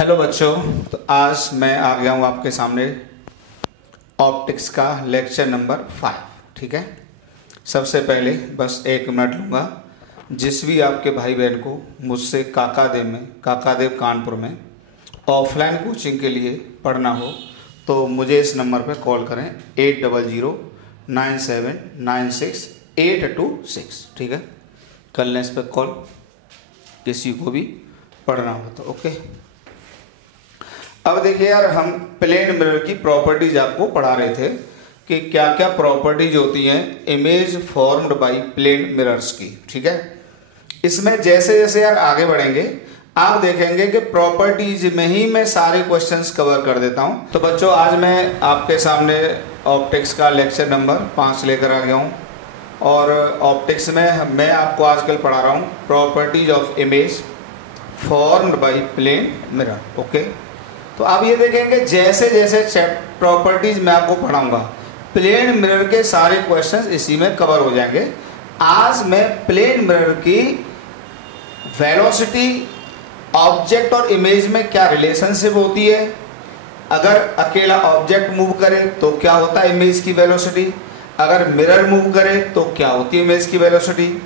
Hello बच्चों, तो आज मैं आ गया हूँ आपके सामने ऑप्टिक्स का लेक्चर नंबर 5। ठीक है, सबसे पहले बस 1 मिनट लूँगा। जिस भी आपके भाई बहन को मुझसे काकादेव कानपुर में ऑफलाइन कोचिंग के लिए पढ़ना हो तो मुझे इस नंबर पर कॉल करें 8009796826। ठीक है, कर लें इस पर कॉल, किसी को भी पढ़ना हो तो। ओके, अब देखिए यार, हम प्लेन मिरर की प्रॉपर्टीज आपको पढ़ा रहे थे कि क्या क्या प्रॉपर्टीज होती हैं image formed by plane mirrors की। ठीक है, इसमें जैसे जैसे यार आगे बढ़ेंगे आप देखेंगे कि प्रॉपर्टीज में ही मैं सारे क्वेश्चंस कवर कर देता हूं। तो बच्चों, आज मैं आपके सामने ऑप्टिक्स का लेक्चर नंबर 5 लेकर आ गया हूं और ऑप्टिक्स में मैं आपको आजकल पढ़ा रहा हूं properties of image formed by plane mirror. Okay, तो आप ये देखेंगे जैसे जैसे प्रॉपर्टीज मैं आपको पढ़ाऊंगा प्लेन मिरर के सारे क्वेश्चंस इसी में कवर हो जाएंगे। आज मैं प्लेन मिरर की वेलोसिटी, ऑब्जेक्ट और इमेज में क्या रिलेशनशिप होती है, अगर अकेला ऑब्जेक्ट मूव करे तो क्या होता है इमेज की वेलोसिटी, अगर मिरर मूव करे तो क्या होती है इमेज की वेलोसिटी,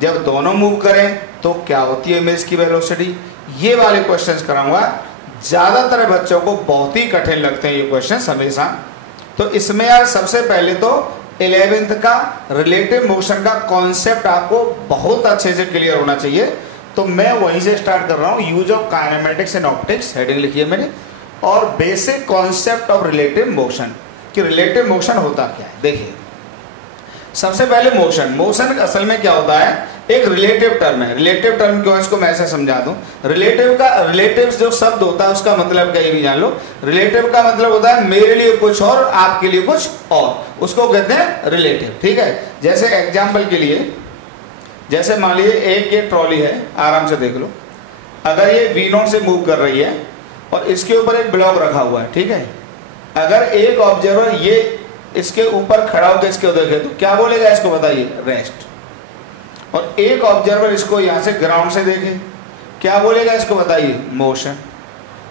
जब दोनों मूव करें तो क्या होती है इमेज की वेलोसिटी, ये वाले क्वेश्चंस कराऊंगा। ज़्यादातर बच्चों को बहुत ही कठिन लगते हैं ये क्वेश्चन हमेशा। तो इसमें यार सबसे पहले तो 11th का रिलेटिव मोशन का कॉन्सेप्ट आपको बहुत अच्छे से क्लियर होना चाहिए। तो मैं वहीं से स्टार्ट कर रहा हूँ। Use of kinematics and optics heading लिखी है मैंने, और basic concept of relative motion कि रिलेटिव मोशन होता क्या है। देखिए, सबसे पहले मोशन असल में क्या होता है, एक रिलेटिव टर्म है। रिलेटिव टर्म क्यों, इसको मैं ऐसे समझा दूं। रिलेटिव जो शब्द होता है उसका मतलब क्या, ये भी जान लो। रिलेटिव का मतलब होता है मेरे लिए कुछ और आपके लिए कुछ और, उसको कहते हैं रिलेटिव। ठीक है, जैसे एग्जांपल के लिए, जैसे मान लीजिए एक ये ट्रॉली है, आराम से देख लो। अगर ये V0 से मूव कर रही है और इसके ऊपर एक ब्लॉक रखा हुआ है, ठीक है, अगर एक ऑब्जर्वर ये इसके ऊपर खड़ा होकर इसके देखे तो क्या बोलेगा, इसको बताइए, रेस्ट। और एक ऑब्जर्वर इसको यहाँ से ग्राउंड से देखे, क्या बोलेगा, इसको बताइए, मोशन।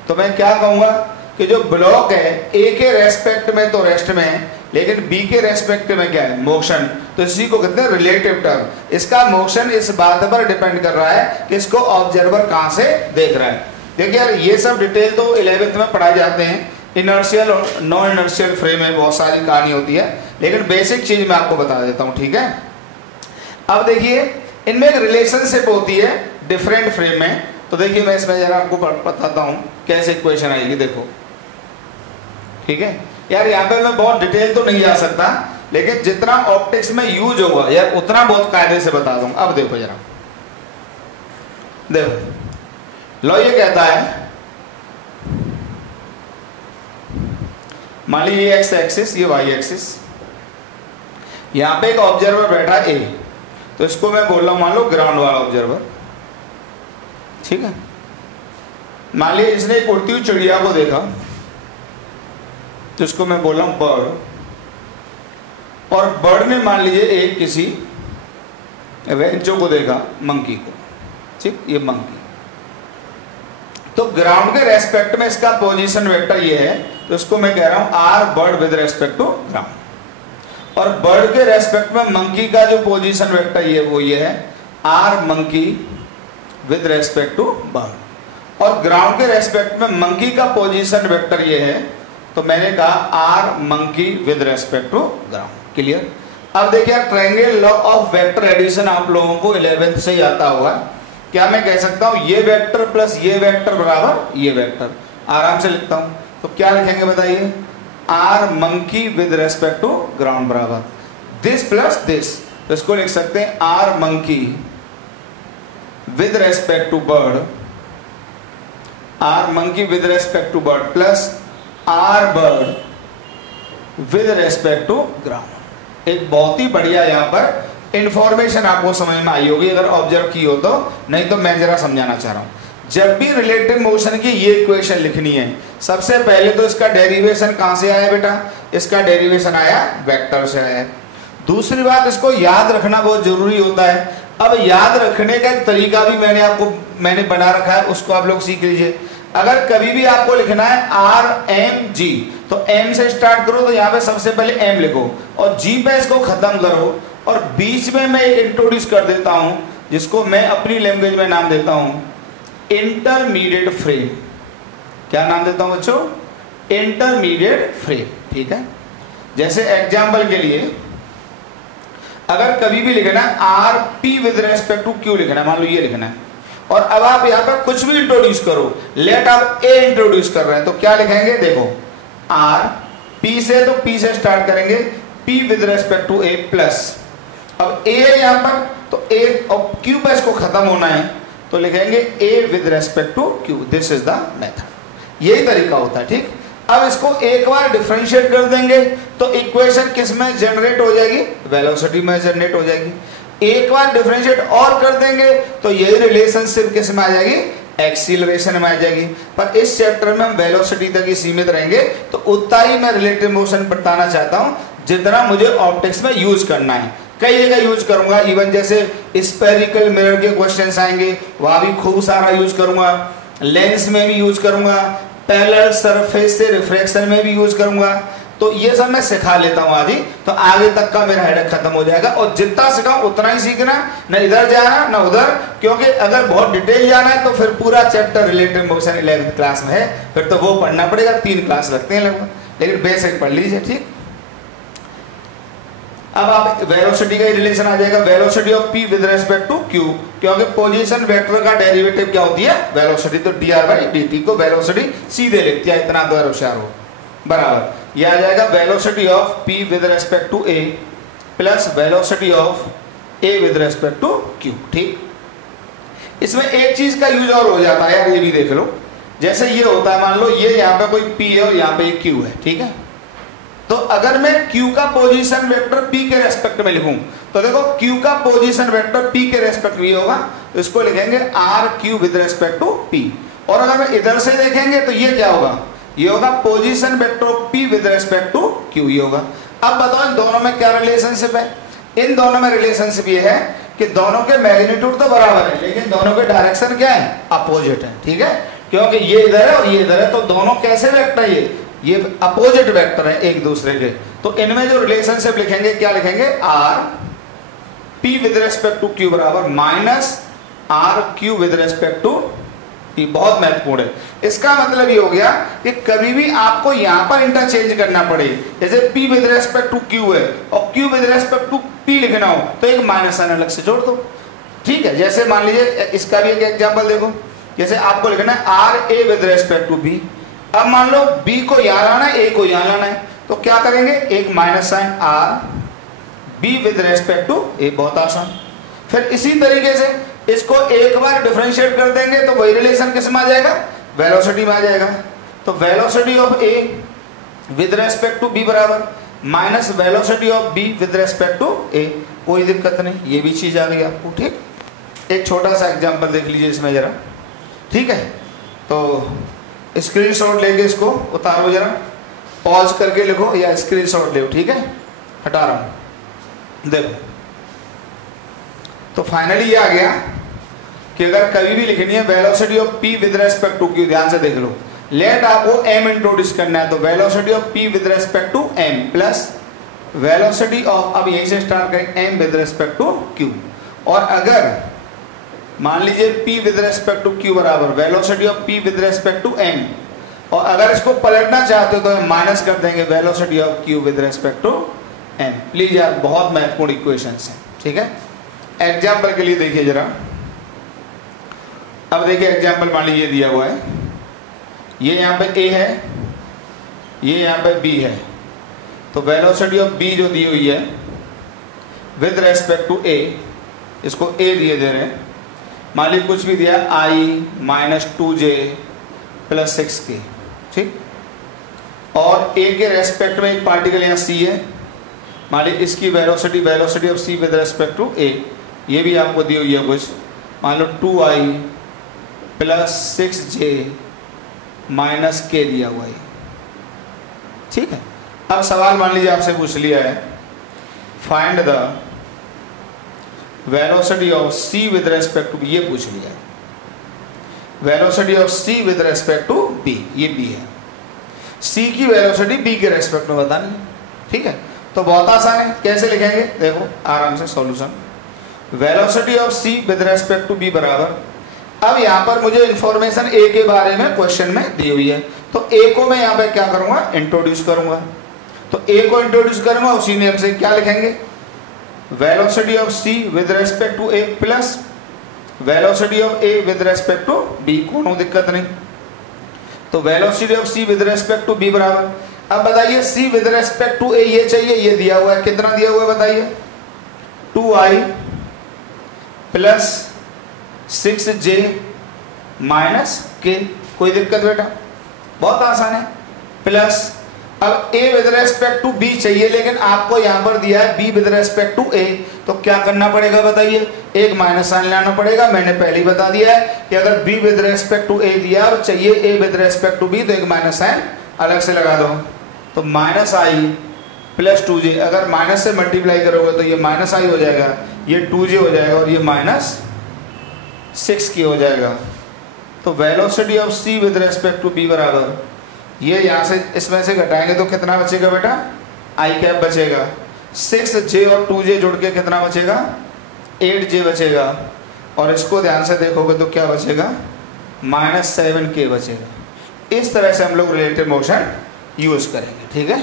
तो मैं क्या कहूँगा कि जो ब्लॉक है ए के रेस्पेक्ट में तो रेस्ट में है, लेकिन बी के रेस्पेक्ट में क्या है, मोशन। तो इसी को कहते हैं रिलेटिव टर्म। इसका मोशन इस बात पर डिपेंड कर रहा है कि इसको ऑब्जर्वर कहाँ से देख रहा है। देखिए यार, ये सब डिटेल तो 11th में पढ़ाए जाते हैं। इनर्शियल और नॉन इनर्शियल फ्रेम में बहुत सारी कहानी होती है, लेकिन बेसिक चीज मैं आपको बता देता हूँ। ठीक है, अब देखिए इनमें एक रिलेशनशिप होती है डिफरेंट फ्रेम में। तो देखिए मैं इसमें जरा आपको बताता हूँ कैसे इक्वेशन आएगी। देखो, ठीक है यार, यहाँ पे मैं बहुत डिटेल तो नहीं जा सकता, लेकिन जितना ऑप्टिक्स में यूज होगा यार उतना बहुत कायदे से बता दूंगा। अब देखो जरा, देखो लो, ये कहता है, मान लीजिए ये एक्स एक्सिस, ये वाई एक्सिस, यहां पे एक ऑब्जर्वर बैठा है ए, तो इसको मैं बोल रहा हूं मान लो ग्राउंड वाला ऑब्जर्वर। ठीक है, मान लीजिए इसने एक उड़ती हुई चिड़िया को देखा, तो इसको मैं बोल रहा हूं बर्ड, और बर्ड ने मान लीजिए एक किसी रेंचो को देखा, मंकी को। ठीक, ये मंकी, तो ग्राउंड के रेस्पेक्ट में इसका पोजीशन वेक्टर ये है, तो इसको मैं कह रहा हूं R bird with respect to ground. और बर्ड के रेस्पेक्ट में मंकी का जो पोजीशन वेक्टर ये वो ये है R monkey with respect to bird. और ग्राउंड के रेस्पेक्ट में मंकी का पोजीशन वेक्टर ये है, तो मैंने कहा R monkey with respect to ground. Clear. अब देखिए, triangle law of vector addition आप लोगों को 11th से ही आता होगा। क्या मैं कह सकता हूं, ये वेक्टर प्लस ये वेक्टर बराबर ये वेक्टर। आराम से लिखता हूं, तो क्या लिखेंगे बताइए, R monkey with respect to ground बराबर दिस प्लस दिस। तो इसको लिख सकते हैं R monkey with respect to bird, R monkey with respect to bird plus R bird with respect to ground. एक बहुत ही बढ़िया यहां पर इंफॉर्मेशन आपको समझ में आई होगी अगर ऑब्जर्व की हो तो, नहीं तो मैं जरा समझाना चाह रहा हूं। जब भी रिलेटिव मोशन की ये इक्वेशन लिखनी है, सबसे पहले तो इसका डेरिवेशन कहां से आया बेटा, इसका डेरिवेशन आया वेक्टर से आया। दूसरी बात, इसको याद रखना बहुत जरूरी होता है। अब याद रखने का एक तरीका भी मैंने बना रखा है, उसको आप लोग सीख लीजिए। अगर कभी भी आपको लिखना है RMG तो M से स्टार्ट करो, तो यहाँ पे सबसे पहले M लिखो और G पे इसको खत्म करो, और बीच में मैं एक इंट्रोड्यूस कर देता हूं जिसको मैं अपनी लैंग्वेज में नाम देता हूं इंटरमीडिएट फ्रेम। क्या नाम देता हूं बच्चों? Intermediate frame. ठीक है, जैसे एग्जाम्पल के लिए अगर कभी भी लिखना है RP with respect to Q लिखना है, मान लो ये लिखना है, और अब आप यहाँ पर कुछ भी इंट्रोड्यूस करो, लेट आप A इंट्रोड्यूस कर रहे हैं तो क्या लिखेंगे? देखो R P से, तो P से स्टार्ट करेंगे, P with respect to A plus, अब A है यहाँ पर तो A और Q पर इसको खत्म होना है तो लिखेंगे A with respect to Q। This is the method, यही तरीका होता है। ठीक, अब इसको एक बार डिफरेंशिएट कर देंगे तो इक्वेशन किस में जनरेट हो जाएगी? वेलोसिटी में जनरेट हो जाएगी। एक बार डिफरेंशिएट और कर देंगे तो यही रिलेशनशिप किस में आ जाएगी? एक्सीलरेशन में आ जाएगी। पर इस चैप्टर में हम वेलोसिटी तक ही सीमित रहेंगे, तो उतना ही मैं रिलेटिव मोशन बताना चाहता हूं जितना मुझे ऑप्टिक्स में यूज करना है। कई जगह यूज करूंगा, इवन जैसे स्फेरिकल मिरर के क्वेश्चंस आएंगे वहां भी खूब सारा यूज करूंगा, लेंस में भी यूज करूंगा, पैरेलल सरफेस से रिफ्रैक्शन में भी यूज करूंगा। तो ये सब मैं सिखा लेता हूं आज ही, तो आगे तक का मेरा हेडेक खत्म हो जाएगा। और जितना सिखाऊं उतना ही सीखना, न इधर जाना न उधर, क्योंकि अगर बहुत डिटेल जाना है तो फिर पूरा chapter relative motion 11th class में है, फिर तो वो पढ़ना पड़ेगा, 3 क्लास लगते हैं लगभग, लेकिन बेसिक पढ़ लीजिए। ठीक, अब आप वेलोसिटी का रिलेशन आ जाएगा, velocity of P with respect to Q, क्योंकि पोजीशन वेक्टर का डेरिवेटिव क्या होती है? वेलोसिटी। तो dr/dt को वेलोसिटी सीधे लिखते हैं, इतना तो होशियार हो, बराबर। यह आ जाएगा velocity of P with respect to A plus velocity of A with respect to Q। ठीक, इसमें एक चीज का यूज और हो जाता है यार, ये भी देख लो। जैसे ये होता है, मान लो ये यहाँ पे कोई P है और यहाँ पे Q है, ठीक है, तो अगर मैं Q का पोजीशन वेक्टर P के रेस्पेक्ट में लिखूं तो देखो Q का पोजीशन वेक्टर P के रेस्पेक्ट में होगा, तो इसको लिखेंगे RQ with respect to P। और अगर मैं इधर से देखेंगे तो ये क्या होगा? ये होगा position vector P with respect to Q, ये होगा। अब बताओ इन दोनों में क्या रिलेशनशिप है? इन दोनों में रिलेशनशिप ये है कि दोनों के मैग्नीट्यूड तो बराबर है, लेकिन दोनों के डायरेक्शन क्या है? अपोजिट है। ठीक है, क्योंकि ये इधर है और ये इधर है, तो दोनों कैसे वेक्टर है? ये अपोजिट वेक्टर है एक दूसरे के। तो इनमें जो रिलेशनशिप लिखेंगे, क्या लिखेंगे? R P with respect to Q बराबर minus R Q with respect to P। बहुत महत्वपूर्ण है। इसका मतलब ये हो गया कि कभी भी आपको यहां पर इंटरचेंज करना पड़े, जैसे P with respect to Q है और Q with respect to P लिखना हो तो एक माइनस साइन अलग से जोड़ दो। ठीक है, जैसे मान लीजिए इसका भी एक एग्जाम्पल देखो, जैसे आपको लिखना है RA with respect to B। अब मान लो B को यहां लाना है, A को यहां लाना है, तो क्या करेंगे? एक minus sign R B with respect to A, बहुत आसान। फिर इसी तरीके से इसको एक बार डिफरेंशिएट कर देंगे तो वही रिलेशन किस में आ जाएगा? वेलोसिटी में आ जाएगा। तो velocity of A with respect to B बराबर minus velocity of B with respect to A। कोई दिक्कत नहीं, ये भी चीज आ गई आपको। ठीक, एक छोटा सा एग्जांपल देख लीजिए इसमें जरा। ठीक है, तो स्क्रीनशॉट लेके इसको उतारो, जरा पॉज करके लिखो या स्क्रीनशॉट ले। ठीक है, हटा रहा हूं, देखो। तो फाइनली ये आ गया कि अगर कभी भी लिखनी है velocity of P with respect to Q, ध्यान से देख लो, लेट आपको M इंट्रोड्यूस करना है, तो velocity of P with respect to M plus velocity of, अब यहीं से स्टार्ट करें, M with respect to Q। और अगर मान लीजिए P with respect to Q बराबर velocity of P with respect to M, और अगर इसको पलटना चाहते हो तो हम माइनस कर देंगे velocity of Q with respect to M। Please यार, बहुत महत्वपूर्ण इक्वेशंस हैं। ठीक है, एग्जाम्पल के लिए देखिए जरा। अब देखिए एग्जाम्पल मान लीजिए दिया हुआ है, ये यहाँ पे A है, ये यहाँ पे B है, तो वेलोसिटी ऑफ B जो दी हुई है विद रेस्पेक्ट टू A, इसको A दिए दे रहे हैं, मान लीजिए कुछ भी दिया I minus 2J plus 6K। ठीक, और A के रेस्पेक्ट में एक पार्टिकल यहाँ C है, मान लीजिए इसकी velocity of C with respect to A, ये भी आपको दी हुई है कुछ, मान लो 2I plus 6J minus K दिया हुआ है। ठीक है, अब सवाल मान लीजिए आपसे पूछ लिया है, find the velocity of C with respect to B, ये पूछ लिया है। Velocity of C with respect to B, ये बी है, सी की वेलोसिटी बी के रेस्पेक्ट में बतानी है, ठीक है। तो बहुत आसान है, कैसे लिखेंगे देखो आराम से solution. Velocity of C with respect to B बराबर, अब यहाँ पर मुझे इंफॉर्मेशन ए के बारे में क्वेश्चन में दी हुई है, तो ए को मैं यहाँ पे क्या करूंगा, इंट्रोड्यूस करूंगा। तो ए को इंट्रोड्यूस करूंगा, उसी नेम से क्या लिखेंगे, velocity of C with respect to A plus velocity of A with respect to B, कोनो दिक्कत नहीं। तो velocity of C with respect to B बराबर, अब बताइए C with respect to A ये चाहिए, ये दिया हुआ है, कितना दिया हुआ है बताइए, 2i प्लस 6j माइनस के, कोई दिक्कत बेटा, बहुत आसान है, प्लस अब a with respect to b चाहिए, लेकिन आपको यहां पर दिया है b with respect to a, तो क्या करना पड़ेगा बताइए, एक माइनस साइन लाना पड़ेगा। मैंने पहले ही बता दिया है कि अगर b with respect to a दिया और चाहिए a with respect to b, तो एक माइनस साइन अलग से लगा दो। तो माइनस आई प्लस 2j, अगर माइनस से मल्टीप्लाई करोगे तो ये माइनस आई हो जाएगा, ये 2j हो जाएगा और ये माइनस 6 की हो जाएगा। तो velocity of c with respect to b बराबर, ये यहाँ से इसमें से घटाएंगे तो कितना बचेगा बेटा, आई कैप बचेगा, 6j और 2j जुड़ के कितना बचेगा, 8j बचेगा, और इसको ध्यान से देखोगे तो क्या बचेगा, -7k बचेगा। इस तरह से हम लोग रिलेटिव मोशन यूज करेंगे, ठीक है,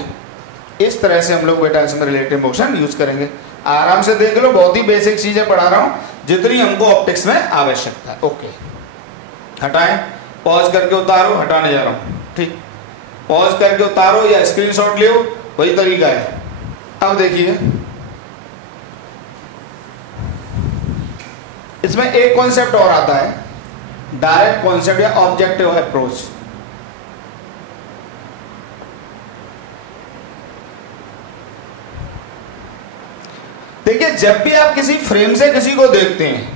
इस तरह से हम लोग बेटा इसमें रिलेटिव मोशन यूज करेंगे। आराम से देख लो, बहुत ही बेसिक चीजें पढ़ा रहा हूँ जितनी हमको ऑप्टिक्स में आवश्यकता है। ओके, हटाएं, पॉज करके उतारो, हटाने जा रहा हूँ, ठीक, पॉज करके उतारो या स्क्रीनशॉट ले, वही तरीका है। अब देखिए इसमें एक कॉन्सेप्ट और आता है, डायरेक्ट कॉन्सेप्ट या ऑब्जेक्टिव अप्रोच। देखिए जब भी आप किसी फ्रेम से किसी को देखते हैं,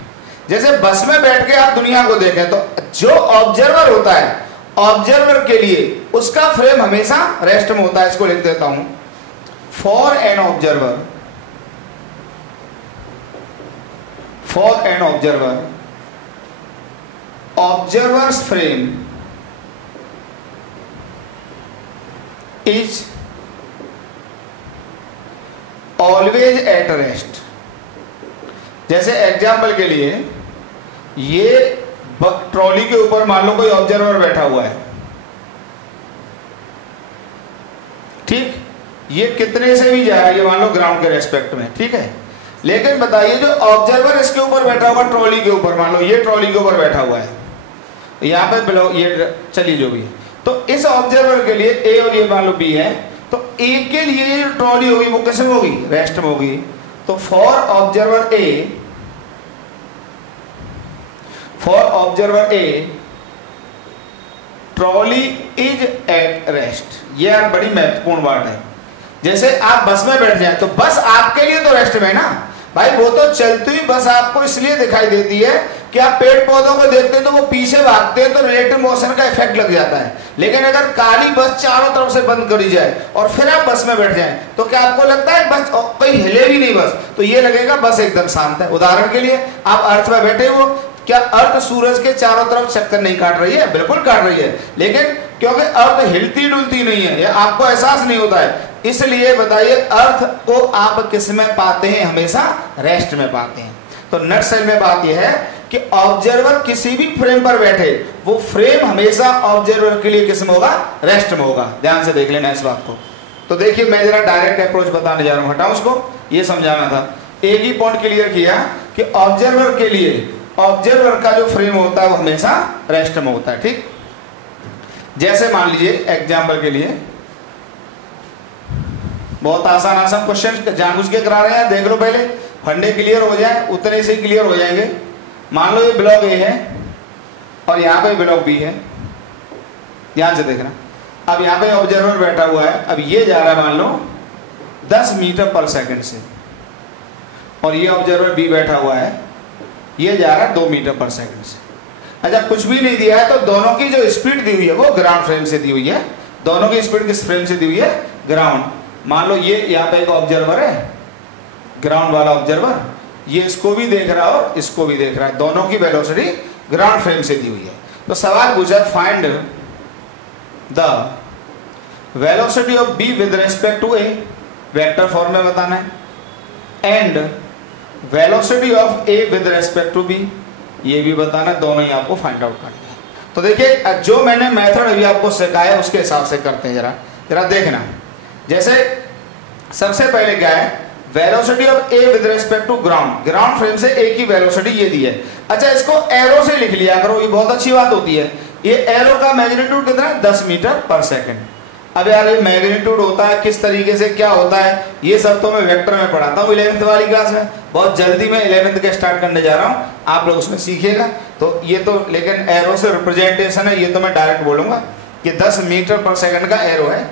जैसे बस में बैठ के आप दुनिया को देखें, तो जो ऑब्जर्वर होता है, ऑब्जर्वर के लिए उसका फ्रेम हमेशा रेस्ट में होता है। इसको लिख देता हूं, for an observer, for an observer, observers frame is always at rest. जैसे एग्जाम्पल के लिए, ये ट्रॉली के ऊपर मान लो कोई ऑब्जर्वर बैठा हुआ है, ठीक, ये कितने से भी जाए, ये मान लो ग्राउंड के रेस्पेक्ट में, ठीक है, लेकिन बताइए जो ऑब्जर्वर इसके ऊपर बैठा हुआ ट्रॉली के ऊपर, मान लो ये ट्रॉली के ऊपर बैठा हुआ है, यहाँ पे बिलो ये चलिए जो भी है, तो इस ऑब्जर्वर के लिए ए और ये मान लो बी है, तो ए के लिए ये ट्रॉली होगी वो कैसे होगी, रेस्ट में होगी। तो for observer A, for observer A trolley is at rest. ये यार बड़ी महत्वपूर्ण बात है। जैसे आप बस में बैठ जाए तो बस आपके लिए तो रेस्ट में ना भाई, वो तो चलती हुई बस आपको इसलिए दिखाई देती है कि आप पेड़ पौधों को देखते हैं तो वो पीछे भागते हैं तो रिलेटिव मोशन का इफेक्ट लग जाता है। लेकिन अगर काली बस चारों तरफ से बंद करी जाए और फिर आप बस में बैठ जाएं तो क्या आपको लगता है बस कहीं हिले भी नहीं, बस तो ये लगेगा बस एकदम शांत है। उदाहरण के लिए आप अर्थ में बैठे हो, क्या अर्थ सूरज के चारों तरफ चक्कर नहीं काट रही है? बिल्कुल काट रही है, लेकिन क्योंकि अर्थ हिलती डुलती नहीं है, ये आपको एहसास नहीं होता है। इसलिए बताइए अर्थ को आप किस में पाते हैं? हमेशा रेस्ट में पाते हैं। तो नटसेल में बात यह है कि ऑब्जर्वर किसी भी फ्रेम पर बैठे, वो फ्रेम हमेशा ऑब्जर्वर के लिए किस में होगा? रेस्ट में होगा। ध्यान से देख लेना इस बात को। तो देखिए मैं जरा डायरेक्ट अप्रोच बताने जा रहा हूं, हटाओ उसको, ये समझाना था। एक ही पॉइंट क्लियर किया कि ऑब्जर्वर के लिए, ऑब्जर्वर का जो फ्रेम होता है वो हमेशा रेस्ट में होता है। ठीक, जैसे मान लीजिए एग्जाम्पल के लिए, बहुत आसान आसान क्वेश्चन जानबूझ के करा रहे हैं, देख लो पहले, फंडे क्लियर हो जाए उतने से क्लियर हो जाएंगे। मान लो ये ब्लॉक ए है और यहाँ पे ब्लॉक बी है, ध्यान से देखना। अब यहाँ पे ऑब्जर्वर बैठा हुआ है, अब ये जा रहा है मान लो 10 मीटर पर सेकंड से, और ये ऑब्जर्वर बी बैठा हुआ है, ये जा रहा है 2 मीटर पर सेकंड से। अच्छा, कुछ भी नहीं दिया है तो दोनों की जो स्पीड दी हुई है वो ग्राउंड फ्रेम से दी हुई है। दोनों की स्पीड किस फ्रेम से दी हुई है? ग्राउंड। मान लो ये यहाँ पे एक ऑब्जर्वर है, ग्राउंड वाला ऑब्जर्वर, ये इसको भी देख रहा है और इसको भी देख रहा है, दोनों की वेलोसिटी ग्राउंड फ्रेम से दी हुई है। तो सवाल पूछा find the velocity of B with respect to A, vector form में बताना है, and velocity of A with respect to B, ये भी बताना है, दोनों ही आपको फाइंड आउट करना है। तो देखिए जो मैंने मेथड अभी आपको सिखाया उसके हिसाब से करते हैं, जरा देखना। जैसे सबसे पहले क्या है, velocity of A with respect to ground, ground frame से ए की वेलोसिटी ये दी है। अच्छा इसको एरो से लिख लिया करो, ये बहुत अच्छी बात होती है। ये एरो का मैग्नीट्यूड कितना है, 10 मीटर पर सेकंड। अब यार ये मैग्नीट्यूड होता है किस तरीके से, क्या होता है, ये सब तो मैं वेक्टर में पढ़ाता हूँ 11th वाली क्लास में। बहुत जल्दी मैं 11th के स्टार्ट करने जा रहा हूँ, आप लोग उसमें सीखिएगा। तो ये तो लेकिन एरो से रिप्रेजेंटेशन है, ये तो मैं डायरेक्ट बोलूंगा कि 10 मीटर पर सेकंड का एरो है।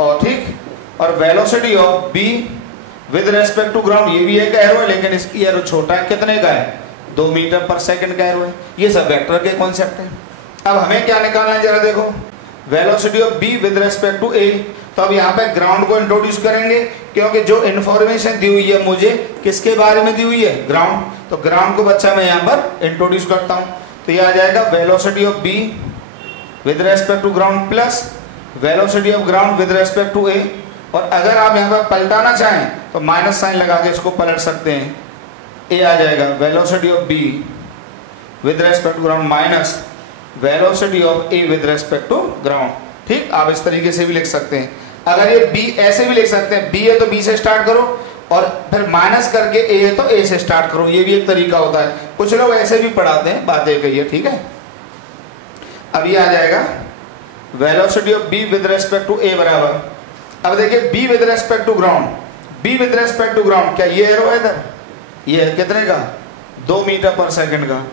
और ठीक, और velocity of B with respect to ground, ये भी एक एरो है लेकिन इसकी एरो छोटा है, कितने का है, 2 मीटर पर सेकंड का एरो है। ये सब वेक्टर के कॉन्सेप्ट है। अब हमें क्या निकालना है, जरा देखो, velocity of B with respect to A. तो अब यहाँ पे ग्राउंड को इंट्रोड्यूस करेंगे, क्योंकि जो इन्फॉर्मेशन दी हुई है मुझे किसके बारे में दी हुई है, ग्राउंड। तो ग्राउंड को बच्चा मैं यहाँ पर इंट्रोड्यूस करता हूँ। तो ये आ जाएगा velocity of B with respect to ground plus velocity of ground with respect to A. और अगर आप यहाँ पर पलटाना चाहें तो माइनस साइन लगा के इसको पलट सकते हैं। ए आ जाएगा velocity of B with respect to ground minus velocity of A with respect to ground. ठीक, आप इस तरीके से भी लिख सकते हैं। अगर ये बी ऐसे भी लिख सकते हैं, बी है तो बी से स्टार्ट करो और फिर माइनस करके ए है तो ए से स्टार्ट करो, ये भी एक तरीका होता है। कुछ लोग ऐसे भी पढ़ाते हैं, बातें कहिए, ठीक है। अब ये आ जाएगा velocity of B with respect to A बराबर, अब देखिए B with respect to ground, B with respect to ground, क्या ये एरो है इधर, ये है कितने का, 2 मीटर पर सेकंड का,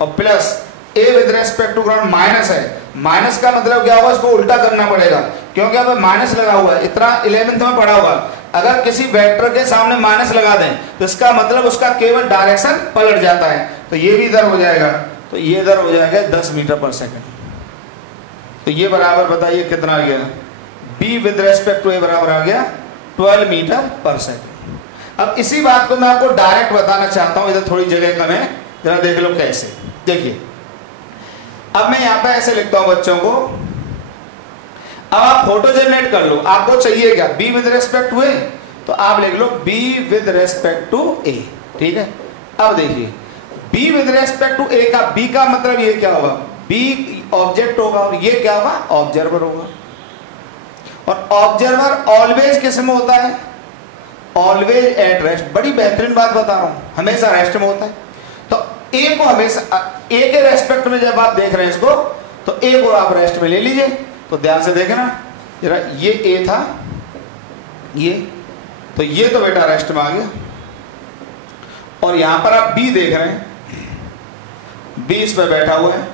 और plus A with respect to ground minus है। माइनस का मतलब क्या होगा, इसको उल्टा करना पड़ेगा क्योंकि अब माइनस लगा हुआ है। इतना 11th में पढ़ा हुआ, अगर किसी वेक्टर के सामने माइनस लगा दें तो इसका मतलब उसका केवल डायरेक्शन पलट जाता है। तो ये भी इधर हो जाएगा, तो ये इधर हो जाएगा 10 मीटर पर सेकंड। तो ये बराबर बताइए कितना आ गया, b with respect to a बराबर आ गया 12 मीटर पर सेकंड। अब इसी बात को मैं आपको डायरेक्ट बताना चाहता हूं, इधर थोड़ी जगह कम है, जरा देख लो कैसे। देखिए अब मैं यहां पे ऐसे लिखता हूं बच्चों को, अब आप फोटो जनरेट कर लो, आपको चाहिए क्या, b with respect to a, तो आप लिख लो b with respect to a, ठीक है। अब देखिए b with respect to a का b का मतलब ये क्या होगा, b ऑब्जेक्ट होगा और ये क्या होगा, ऑब्जर्वर होगा। और ऑब्जर्वर ऑलवेज किस में होता है, ऑलवेज एट रेस्ट। बड़ी बेहतरीन बात बता रहा हूं, हमेशा रेस्ट में होता है। तो ए को हमेशा ए के रेस्पेक्ट में जब आप देख रहे हैं इसको, तो ए को आप रेस्ट में ले लीजिए। तो ध्यान से देखना जरा, ये ए था, ये तो ये तो बेटा रेस्ट में आ गया। और यहां पर आप बी देख रहे हैं, बी इस पर बैठा हुआ है,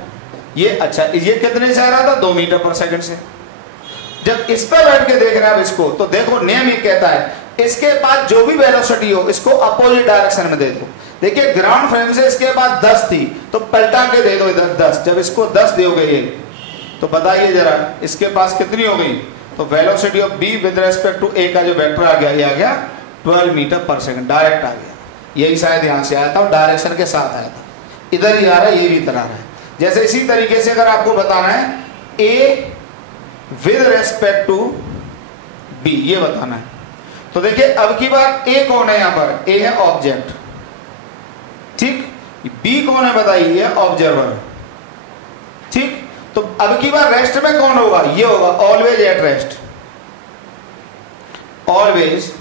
ये अच्छा ये कितने से आ रहा था, 2 मीटर पर सेकंड से। जब इस पर बैठ के देख रहे हैं आप इसको, तो देखो नेम ये कहता है इसके पास जो भी वेलोसिटी हो इसको अपोजिट डायरेक्शन में दे दो। देखिए ग्राउंड फ्रेम से इसके पास 10 थी, तो पलटा के दे दो इधर 10। जब इसको 10 दोगे ये, तो बताइए जरा इसके पास कितनी हो गई, तो velocity of B with respect to A का जो वेक्टर आ गया, ये आ गया 12 मीटर पर सेकंड, डायरेक्ट आ गया। यही शायद यहां से आया था और डायरेक्शन के साथ आया था, इधर ही आ रहा है, ये भी इधर आ रहा है। जैसे इसी तरीके से अगर आपको बताना है A with respect to B, ये बताना है, तो देखिए अब की बार ए कौन है, यहां पर ए है ऑब्जेक्ट, ठीक, बी कौन है बताइए, ये ऑब्जर्वर, ठीक। तो अब की बार रेस्ट में कौन होगा, ये होगा always at rest, always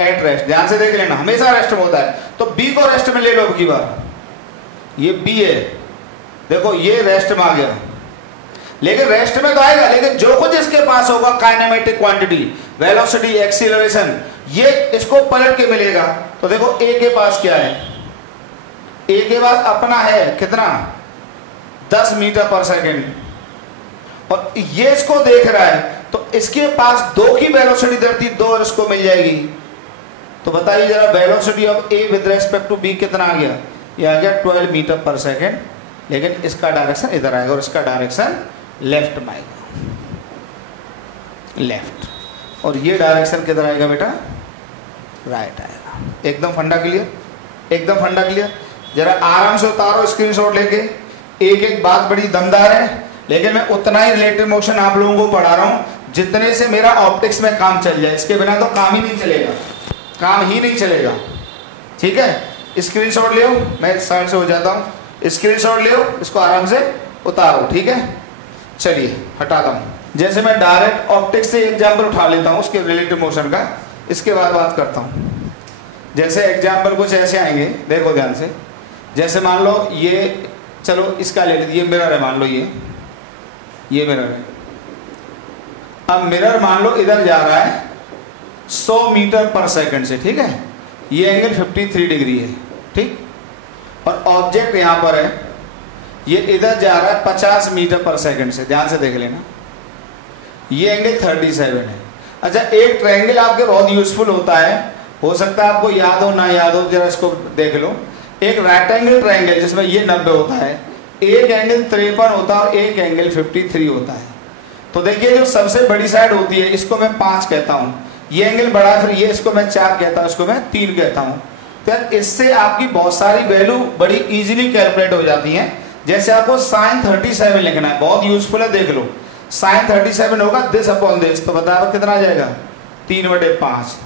at rest. ध्यान से देख लेना, हमेशा रेस्ट में होता है। तो बी को रेस्ट में ले लो अब की बार, ये बी है, देखो ये रेस्ट में आ गया, लेकिन रेस्ट में तो आएगा, लेकिन जो कुछ इसके पास होगा काइनेमेटिक क्वांटिटी, वेलोसिटी, एक्सीलरेशन, ये इसको पलट के मिलेगा। तो देखो ए के पास क्या है, ए के पास अपना है कितना, 10 मीटर पर सेकंड, और ये इसको देख रहा है, तो इसके पास 2 की वेलोसिटी इधर थी, 2 और इसको मिल जाएगी। तो बताइए जरा velocity of A with respect to B कितना आ गया, ये आ गया 12 मीटर पर सेकंड, लेकिन इसका डायरेक्शन इधर आएगा और इसका डायरेक्शन लेफ्ट में आएगा, लेफ्ट, और ये डायरेक्शन किधर आएगा बेटा, राइट आएगा। एकदम फंडा क्लियर, एकदम फंडा क्लियर। जरा आराम से उतारो स्क्रीनशॉट लेके, एक एक बात बड़ी दमदार है, लेकिन मैं उतना ही रिलेटिव मोशन आप लोगों को पढ़ा रहा हूं जितने से मेरा ऑप्टिक्स में काम चल जाए। इसके बिना तो काम ही नहीं चलेगा, काम ही नहीं चलेगा। ठीक है, स्क्रीनशॉट ले, मैं इस साइड से हो जाता हूँ, स्क्रीनशॉट ले, इसको आराम से उतारो। ठीक है, चलिए हटाता हूँ। जैसे मैं डायरेक्ट ऑप्टिक्स से एग्जाम्पल उठा लेता हूँ उसके रिलेटिव मोशन का, इसके बाद बात करता हूँ। जैसे एग्जाम्पल कुछ ऐसे आएंगे, देखो ध्यान से। जैसे मान लो ये, चलो इसका ले लीजिए, मिरर है, मान लो ये मिरर है। अब मिरर मान लो इधर जा रहा है 100 मीटर पर सेकंड से। ठीक है, ये एंगल 53 डिग्री है। ठीक, और ऑब्जेक्ट यहाँ पर है, ये इधर जा रहा है 50 मीटर पर सेकंड से। ध्यान से देख लेना, ये एंगल 37 है। अच्छा, एक ट्रायंगल आपके बहुत यूजफुल होता है, हो सकता है आपको याद हो ना याद हो, जरा इसको देख लो। एक राइट एंगल ट्रायंगल जिसमें ये 90 होता है, एक एंगल 53 होता है और एक एंगल 53 होता है। तो देखिए, जो सबसे बड़ी साइड होती है इसको मैं 5 कहता हूँ, ये एंगल बड़ा है, फिर ये इसको मैं 4 कहता हूँ, इसको मैं 3 कहता हूँ। तो इससे आपकी बहुत सारी वैल्यू बड़ी इजीली कैलकुलेट हो जाती हैं। जैसे आपको sin 37 लिखना है, बहुत यूजफुल है, देख लो। sin 37 होगा दिस अपॉन दिस, तो बताओ कितना आ जाएगा, 3/5।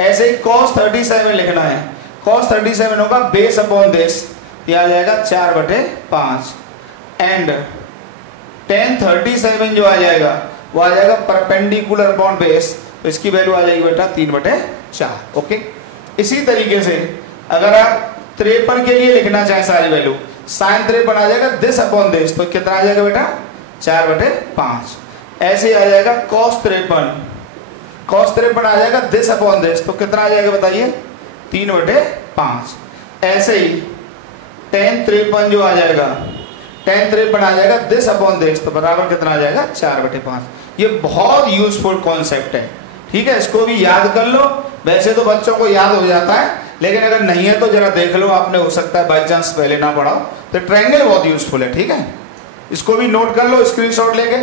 ऐसे ही cos 37 लिखना है, cos 37 होगा बेस अपॉन दिस, ये आ जाएगा 4/5। एंड tan 37 जो आ जाएगा वो आ जाएगा परपेंडिकुलर अपॉन बेस, तो इसकी वैल्यू आ जाएगी बेटा 3/4। ओके, इसी तरीके से अगर आप 53 के लिए लिखना चाहें सारी वैल्यू, sin 53 आ जाएगा दिस अपॉन दिस, तो कितना आ जाएगा बेटा 4/5। ऐसे आ जाएगा cos 53 आ जाएगा दिस अपॉन दिस, तो कितना आ जाएगा बताइए, 3/5। ऐसे ही tan 53 जो आ जाएगा, tan 53 आ जाएगा दिस अपॉन दिस, तो बराबर कितना आ जाएगा 4/5। ये बहुत यूजफुल कॉन्सेप्ट है। ठीक है, इसको भी याद कर लो। वैसे तो बच्चों को याद हो जाता है, लेकिन अगर नहीं है तो जरा देख लो, आपने हो सकता है बाई चांस पहले ना पढ़ाओ। तो ट्रायंगल बहुत यूजफुल है। ठीक है, इसको भी नोट कर लो स्क्रीनशॉट लेके,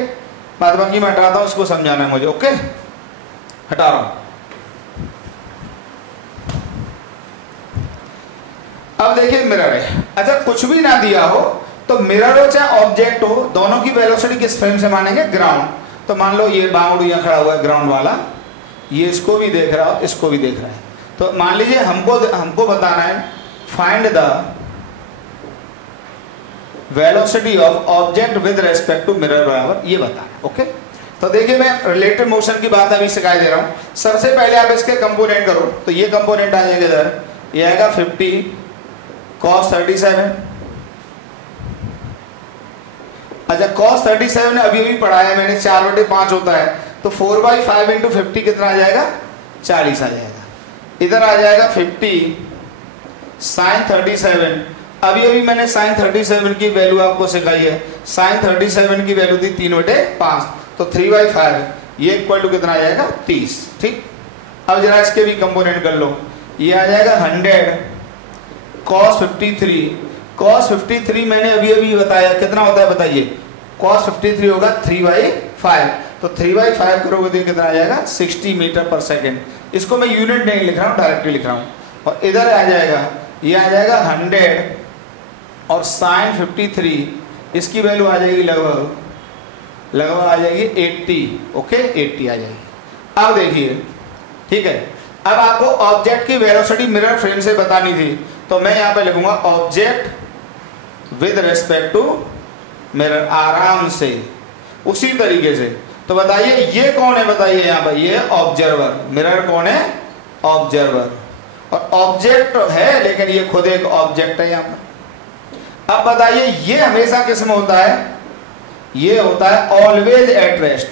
बाद बाकी मैं हटाता हूँ, इसको समझाना है मुझे। ओके, हटा रहा हूं। अब देखिए मिरर है। अच्छा, कुछ भी ना दिया हो तो मिरर हो चाहे ऑब्जेक्ट हो, दोनों की वेलोसिटी किस फ्रेम से मानेंगे, ग्राउंड। तो मान लो ये बाउंड यहाँ खड़ा हुआ है ग्राउंड वाला, ये इसको भी देख रहा हो, इसको भी देख रहा है। तो मान लीजिए हमको बताना है find the velocity of object with respect to mirror, बराबर ये बताना है। ओके, तो देखिए मैं रिलेटिव मोशन की बात अभी सिखाई दे रहा हूं। सबसे पहले आप इसके कंपोनेंट करो, तो ये कंपोनेंट आ जाएगा इधर, ये आएगा 50 cos 37। अच्छा, cos 37 अभी अभी पढ़ाया मैंने, 4/5 होता है, तो 4/5 इंटू 50 कितना आ जाएगा, 40 आ जाएगा। इधर आ जाएगा 50 sin 37। अभी अभी मैंने sin 37 की वैल्यू आपको सिखाई है, sin 37 की वैल्यू थी 3/5, तो 3/5 ये इक्वल टू कितना आ जाएगा, 30। ठीक, अब जरा इसके भी कंपोनेंट कर लो, ये आ जाएगा 100 cos 53। cos 53 मैंने अभी अभी बताया कितना होता है, बताइए। cos 53 होगा 3/5, तो 3/5 करोगे तो कितना आ जाएगा, 60 मीटर पर सेकेंड। इसको मैं यूनिट नहीं लिख रहा हूँ, डायरेक्टली लिख रहा हूँ। और इधर आ जाएगा, ये आ जाएगा 100 और sin 53, इसकी वैल्यू आ जाएगी लगभग आ जाएगी 80। ओके, 80 आ जाएगी। अब देखिए, ठीक है, अब आपको ऑब्जेक्ट की वेलोसिटी मिरर फ्रेम से बतानी थी, तो मैं यहाँ पे लिखूंगा object with respect to mirror, आराम से उसी तरीके से। तो बताइए ये कौन है, बताइए यहाँ पर, ये ऑब्जर्वर। मिरर कौन है, ऑब्जर्वर। और ऑब्जेक्ट है, लेकिन ये खुद एक ऑब्जेक्ट है यहाँ पर। अब बताइए ये हमेशा किस में होता है, ये होता है always at rest.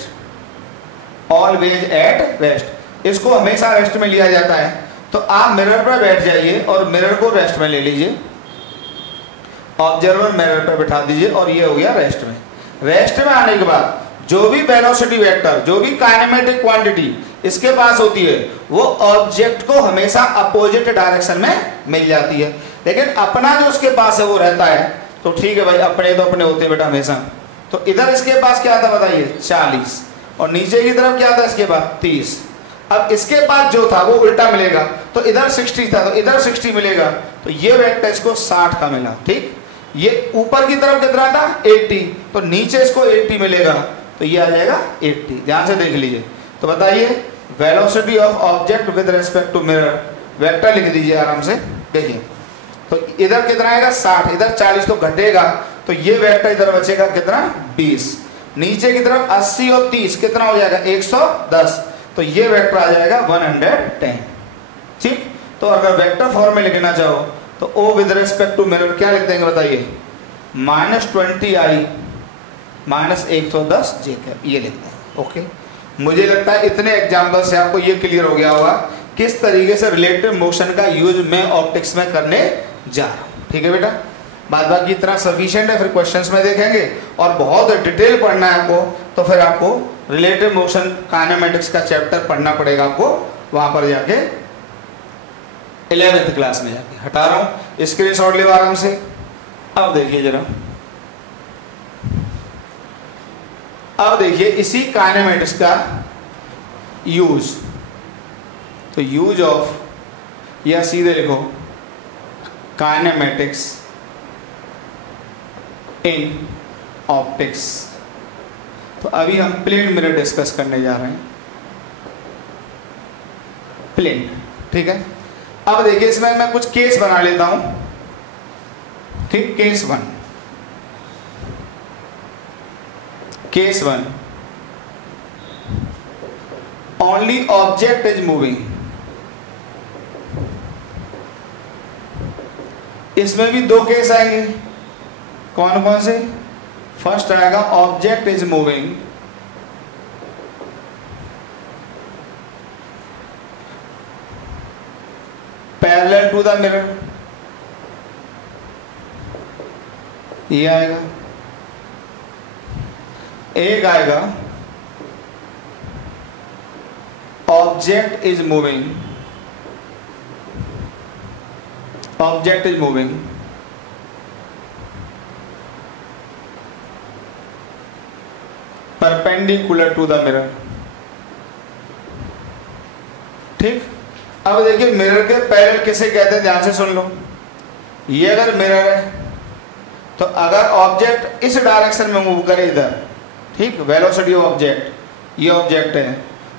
Always at rest, इसको हमेशा रेस्ट में लिया जाता है। तो आप मिरर पर बैठ जाइए और मिरर को रेस्ट में ले लीजिए, ऑब्जर्वर मिरर पर बैठा दीजिए, और ये हो गया रेस्ट में। रेस्ट में आने के बाद जो भी वेलोसिटी वेक्टर, जो भी काइनेमेटिक क्वांटिटी इसके पास होती है, वो ऑब्जेक्ट को हमेशा अपोजिट डायरेक्शन में मिल जाती है। लेकिन अपना जो उसके पास है वो रहता है, तो ठीक है भाई, अपने तो अपने होते हैं बेटा हमेशा। तो इधर इसके पास क्या था बताइए, 40, और नीचे की तरफ क्या था इसके पास, 30। अब इसके पास जो था वो उल्टा मिलेगा, तो इधर 60 था तो इधर 60 मिलेगा, तो ये वेक्टर इसको 60 का मिला। ठीक, ये ऊपर की तरफ कितना था 80, तो नीचे इसको 80 मिलेगा, तो ये आ जाएगा 80। ध्यान से देख लीजिए। तो बताइए velocity of object with respect to mirror, vector लिख दीजिए आराम से। देखिए तो इधर कितना आएगा 60, इधर 40 तो घटेगा, तो ये वेक्टर इधर बचेगा कितना 20, नीचे की तरफ 80 और 30 कितना हो जाएगा 110, तो ये वेक्टर आ जाएगा 110। ठीक, तो अगर वेक्टर फॉर्म में लिखना चाहो तो O with respect to mirror क्या लिख देंगे बताइए, -20I -110 j कैप, ये लिखते हैं। ओके, मुझे लगता है इतने एग्जाम्पल से आपको ये क्लियर हो गया होगा किस तरीके से रिलेटिव मोशन का यूज मैं ऑप्टिक्स में करने जा रहा हूँ। ठीक है बेटा, बाद बाकी इतना सफिशिएंट है, फिर क्वेश्चंस में देखेंगे और बहुत डिटेल पढ़ना है आपको, तो फिर आपको रिलेटिव मोशन काइनेमेटिक्स का चैप्टर पढ़ना पड़ेगा आपको वहां पर जाके 11th क्लास में जाके। हटा रहा हूँ, स्क्रीनशॉट ले आराम से। अब देखिए जरा, अब देखिए इसी काइनेमेटिक्स का यूज, तो यूज ऑफ, या सीधे लिखो काइनेमेटिक्स इन ऑप्टिक्स। तो अभी हम प्लेन मिरर डिस्कस करने जा रहे हैं, प्लेन। ठीक है, अब देखिए इसमें मैं कुछ केस बना लेता हूं। ठीक, case 1, case 1 only object is moving. इसमें भी दो केस आएंगे, कौन कौन से? फर्स्ट आएगा object is moving parallel to the mirror, ये आएगा। एक आएगा object is moving, object is moving perpendicular to the mirror. ठीक, अब देखिए मिरर के पैरेलल किसे कहते हैं, ध्यान से सुन लो। ये अगर मिरर है तो अगर ऑब्जेक्ट इस डायरेक्शन में मूव करे इधर, ठीक, वेलोसिटी ऑफ ऑब्जेक्ट, ये ऑब्जेक्ट है,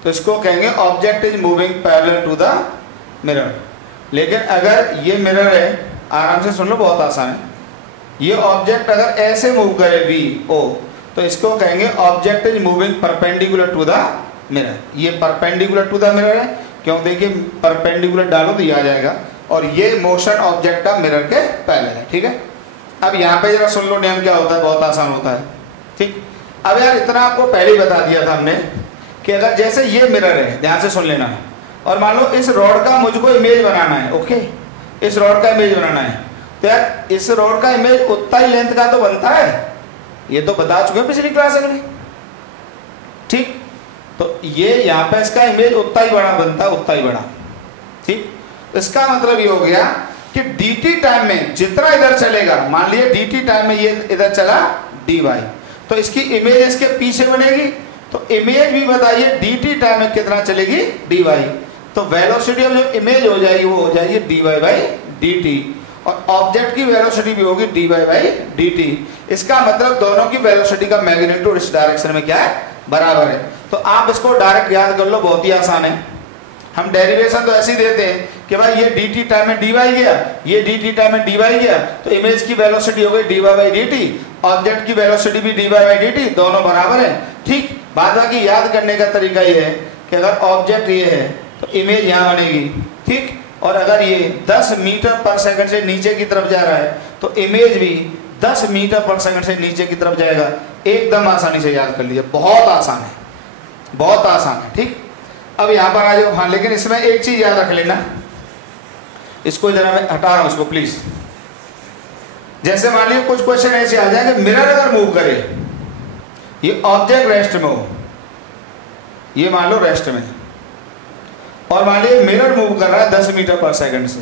तो इसको कहेंगे object is moving parallel to the mirror. लेकिन अगर ये मिरर है, आराम से सुन लो, बहुत आसान है, ये ऑब्जेक्ट अगर ऐसे मूव करे VO, तो इसको कहेंगे object is moving perpendicular to the mirror. ये परपेंडिकुलर टू द मिरर है, क्यों? देखिए परपेंडिकुलर डालो तो ये आ जाएगा, और ये मोशन ऑब्जेक्ट का मिरर के पैरेलल है। ठीक है, अब यहाँ पे जरा सुन लो नियम क्या होता है, बहुत आसान होता है। ठीक, अब यार इतना आपको पहले ही बता दिया था हमने कि अगर जैसे ये मिरर है, ध्यान से सुन लेना, और मान लो इस रॉड का मुझको इमेज बनाना है। ओके, इस रॉड का इमेज बनाना है, तो यार इस रॉड का इमेज उतना ही लेंथ का तो बनता है, ये तो बता चुके हैं पिछली क्लास में। ठीक, तो ये यहाँ पे इसका इमेज उतना ही बड़ा बनता है, उतना ही बड़ा। ठीक, इसका मतलब ये हो गया कि dt टाइम में जितना इधर चलेगा, मान लिया dt टाइम में ये इधर चला dy, तो इसकी इमेज इसके पीछे बनेगी, तो इमेज भी बताइए dt टाइम में कितना चलेगी dy, तो वेलोसिटी ऑफ जो इमेज हो जाएगी वो हो जाएगी dy बाई dt, और ऑब्जेक्ट की वेलोसिटी भी होगी dy बाई dt। इसका मतलब दोनों की वेलोसिटी का मैग्नीट्यूड इस डायरेक्शन में क्या है, बराबर है। तो आप इसको डायरेक्ट याद कर लो, बहुत ही आसान है। हम डेरिवेशन तो ऐसे ही देते हैं कि भाई ये dt टाइम में dy गया, ये dt टाइम में dy गया, तो इमेज की वेलोसिटी हो गई dy बाई dt, ऑब्जेक्ट की वेलोसिटी भी dy बाई dt, दोनों बराबर है। ठीक, बाद बाकी याद करने का तरीका ये है कि अगर ऑब्जेक्ट ये है तो इमेज यहाँ बनेगी। ठीक, और अगर ये 10 मीटर पर सेकंड से नीचे की तरफ जा रहा है तो इमेज भी 10 मीटर पर सेकंड से नीचे की तरफ जाएगा। एकदम आसानी से याद कर लीजिए, बहुत आसान है, बहुत आसान है। ठीक, अब यहाँ पर आ जाओ। हाँ, लेकिन इसमें एक चीज याद रख लेना, इसको जरा मैं हटा रहा हूँ इसको प्लीज। जैसे मान लीजिए कुछ क्वेश्चन ऐसे आ जाए कि मिरर अगर मूव करे, ये ऑब्जेक्ट रेस्ट में हो, ये मान लो रेस्ट में, और मान लीजिए मिरर मूव कर रहा है 10 मीटर पर सेकंड से,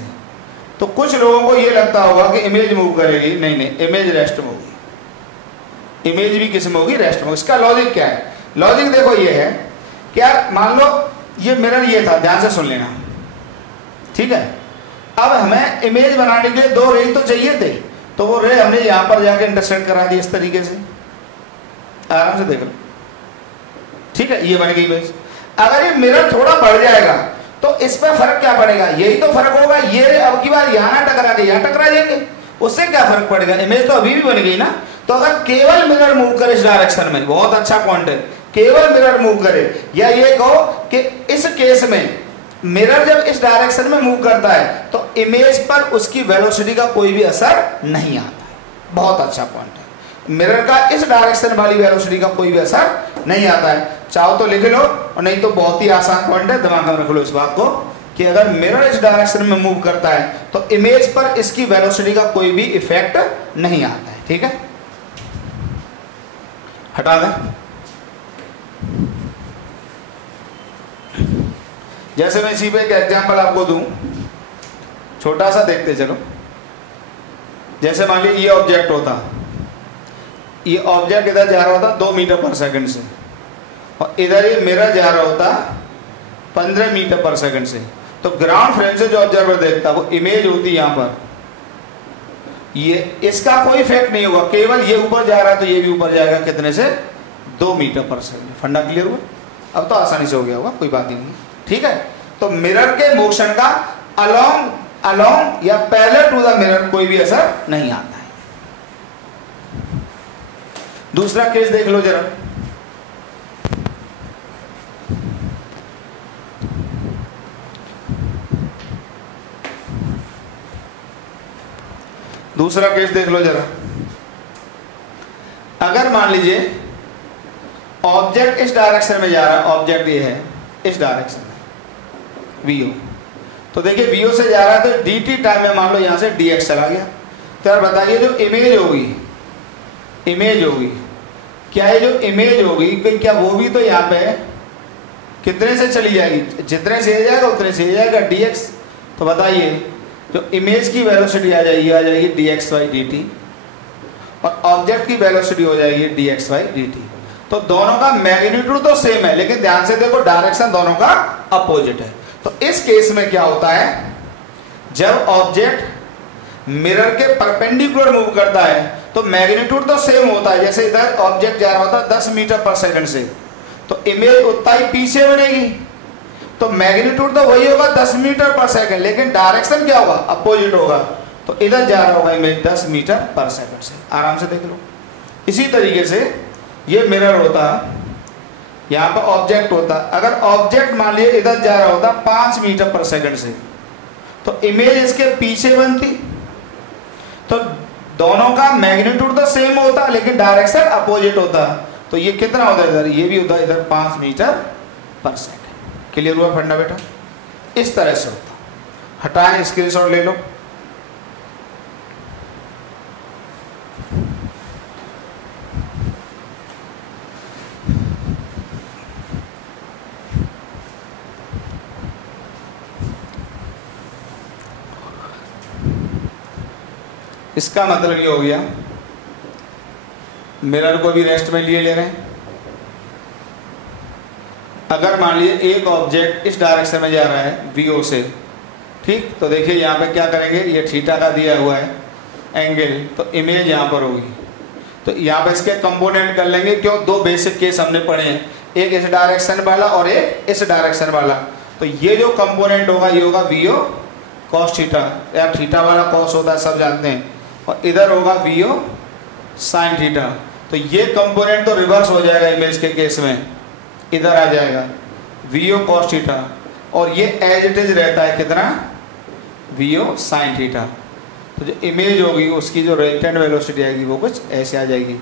तो कुछ लोगों को ये लगता होगा कि इमेज मूव करेगी। नहीं नहीं, इमेज रेस्ट में होगी, इमेज भी किस में होगी, रेस्ट में। इसका लॉजिक क्या है? लॉजिक देखो ये है कि यार मान लो ये मिरर ये था, ध्यान से सुन लेना। ठीक है, अब हमें इमेज बनाने के लिए 2 रे तो चाहिए थे, तो वो रे हमने यहाँ पर जाके इंटरसेक्ट करा दी इस तरीके से, आराम से देख लो, ठीक है, ये बन गई इमेज। अगर ये मिरर थोड़ा बढ़ जाएगा तो इस पर फर्क क्या पड़ेगा, यही तो फर्क होगा, ये अब की बार यहाँ ना टकरा के यहाँ टकरा जाएंगे, उससे क्या फर्क पड़ेगा, इमेज तो अभी भी बन गई ना। तो अगर केवल मिरर मूव करे इस डायरेक्शन में, बहुत अच्छा पॉइंट है, केवल मिरर मूव करे, या ये कहो कि इस केस में मिरर जब इस डायरेक्शन में मूव करता है तो इमेज पर उसकी वेलोसिटी का कोई भी असर नहीं आता है। बहुत अच्छा पॉइंट है, मिरर का इस डायरेक्शन वाली वेलोसिटी का कोई भी असर नहीं आता है। चाहो तो लिख लो, और नहीं तो बहुत ही आसान पॉइंट है, दिमाग में रख लो इस बात को कि अगर मिरर इस डायरेक्शन में मूव करता है तो इमेज पर इसकी वेलोसिटी का कोई भी इफेक्ट नहीं आता है। ठीक है, हटा दें। जैसे मैं इसी पे एक एग्जांपल आपको दूं, छोटा सा देखते चलो। जैसे मान लीजिए ये ऑब्जेक्ट होता, ये ऑब्जेक्ट इधर जा रहा होता 2 मीटर पर सेकंड से, और इधर ये मिरर जा रहा होता 15 मीटर पर सेकंड से, तो ग्राउंड फ्रेम से जो ऑब्जर्वर देखता वो इमेज होती यहाँ पर, ये इसका कोई इफेक्ट नहीं होगा, केवल ये ऊपर जा रहा है तो ये भी ऊपर जाएगा, कितने से 2 मीटर पर सेकंड। फंडा क्लियर हुआ? अब तो आसानी से हो गया होगा, कोई बात ही नहीं। ठीक है, तो मिरर के मोशन का अलोंग या पैरेलल टू द मिरर कोई भी असर नहीं आता है। दूसरा केस देख लो जरा, दूसरा केस देख लो जरा। अगर मान लीजिए ऑब्जेक्ट इस डायरेक्शन में जा रहा है, ऑब्जेक्ट ये है इस डायरेक्शन में वीओ, तो देखिए वीओ से जा रहा है तो dt टाइम में मान लो यहां से dx चला गया, तो यार बताइए जो इमेज होगी क्या ये जो इमेज होगी क्या वो भी तो यहाँ पे कितने से चली जाएगी, जितने से जाएगा उतने से जाएगा dx। तो बताइए जो इमेज की वेलोसिटी आ जाएगी dx बाई dt, और ऑब्जेक्ट की वेलोसिटी हो जाएगी dx बाई dt। तो दोनों का मैग्नीट्यूड तो सेम है, लेकिन ध्यान से देखो डायरेक्शन दोनों का अपोजिट है। तो इस केस में क्या होता है, जब ऑब्जेक्ट मिरर के परपेंडिकुलर मूव करता है तो मैग्नीट्यूड तो सेम होता है, जैसे इधर ऑब्जेक्ट जा रहा होता है 10 मीटर पर सेकंड से, तो इमेज उतना ही पीछे बनेगी, तो मैग्नीट्यूड तो वही होगा 10 मीटर पर सेकंड, लेकिन डायरेक्शन क्या होगा, अपोजिट होगा, तो इधर जा रहा होगा इमेज 10 मीटर पर सेकंड से। आराम से देख लो। इसी तरीके से ये मिरर होता, यहाँ पर ऑब्जेक्ट होता, अगर ऑब्जेक्ट मान लीजिए इधर जा रहा होता 5 मीटर पर सेकंड से, तो इमेज इसके पीछे बनती, तो दोनों का मैग्नीट्यूड तो सेम होता लेकिन डायरेक्शन अपोजिट होता, तो ये कितना होता इधर, ये भी होता इधर 5 मीटर पर सेकंड। क्लियर हुआ फंडा बेटा? इस तरह से होता। हटाएं, स्क्रीनशॉट ले लो। इसका मतलब ये हो गया मिरर को भी रेस्ट में लिए ले रहे हैं। अगर मान लीजिए एक ऑब्जेक्ट इस डायरेक्शन में जा रहा है वीओ से, ठीक, तो देखिए यहाँ पे क्या करेंगे, ये थीटा का दिया हुआ है एंगल, तो इमेज यहाँ पर होगी, तो यहाँ पे इसके कंपोनेंट कर लेंगे। क्यों, 2 बेसिक केस हमने पढ़े हैं, एक इस डायरेक्शन वाला और एक इस डायरेक्शन वाला। तो ये जो कंपोनेंट होगा ये होगा वीओ कॉस थीटा, या थीटा वाला कॉस होता है सब जानते हैं, और इधर होगा वीओ साइन थीटा। तो ये कंपोनेंट तो रिवर्स हो जाएगा इमेज के केस में, इधर आ जाएगा वीओ कॉस थीटा, और ये एज इट इज रहता है कितना, वीओ साइन थीटा। तो जो इमेज होगी उसकी जो रिजल्टेंट वेलोसिटी आएगी वो कुछ ऐसे आ जाएगी,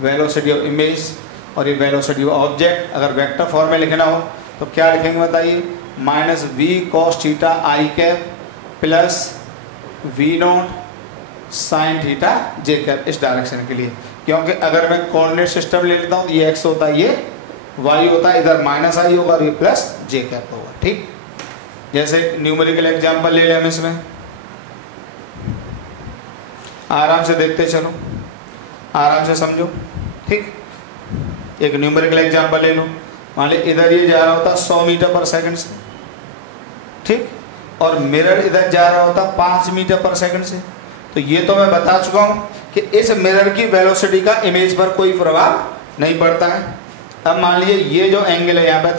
वेलोसिटी ऑफ इमेज और ये वेलोसिटी ऑफ ऑब्जेक्ट। अगर वेक्टर फॉर्म में लिखना हो तो क्या लिखेंगे बताइए, minus V cos theta I cap plus V naught sine theta J cap इस डायरेक्शन के लिए। क्योंकि अगर मैं कोऑर्डिनेट सिस्टम ले लेता हूँ, ये एक्स होता है, ये वाई होता है, इधर माइनस आई होगा और ये प्लस जे कैप होगा। ठीक, जैसे न्यूमेरिकल एग्जांपल ले लें हम इसमें, आराम से देखते चलो, आराम से समझो। ठीक, एक न्यूमेरिकल एग्जांपल ले लो, मान ली इधर ये जा रहा होता 100 मीटर पर सेकंड से, ठीक, और मिरर इधर जा रहा होता 5 मीटर पर सेकंड से, तो ये तो मैं बता चुका हूँ कि इस मिरर की वेलोसिटी का इमेज पर कोई प्रभाव नहीं पड़ता है। अब मान लीजिए ये जो एंगल है यहाँ पे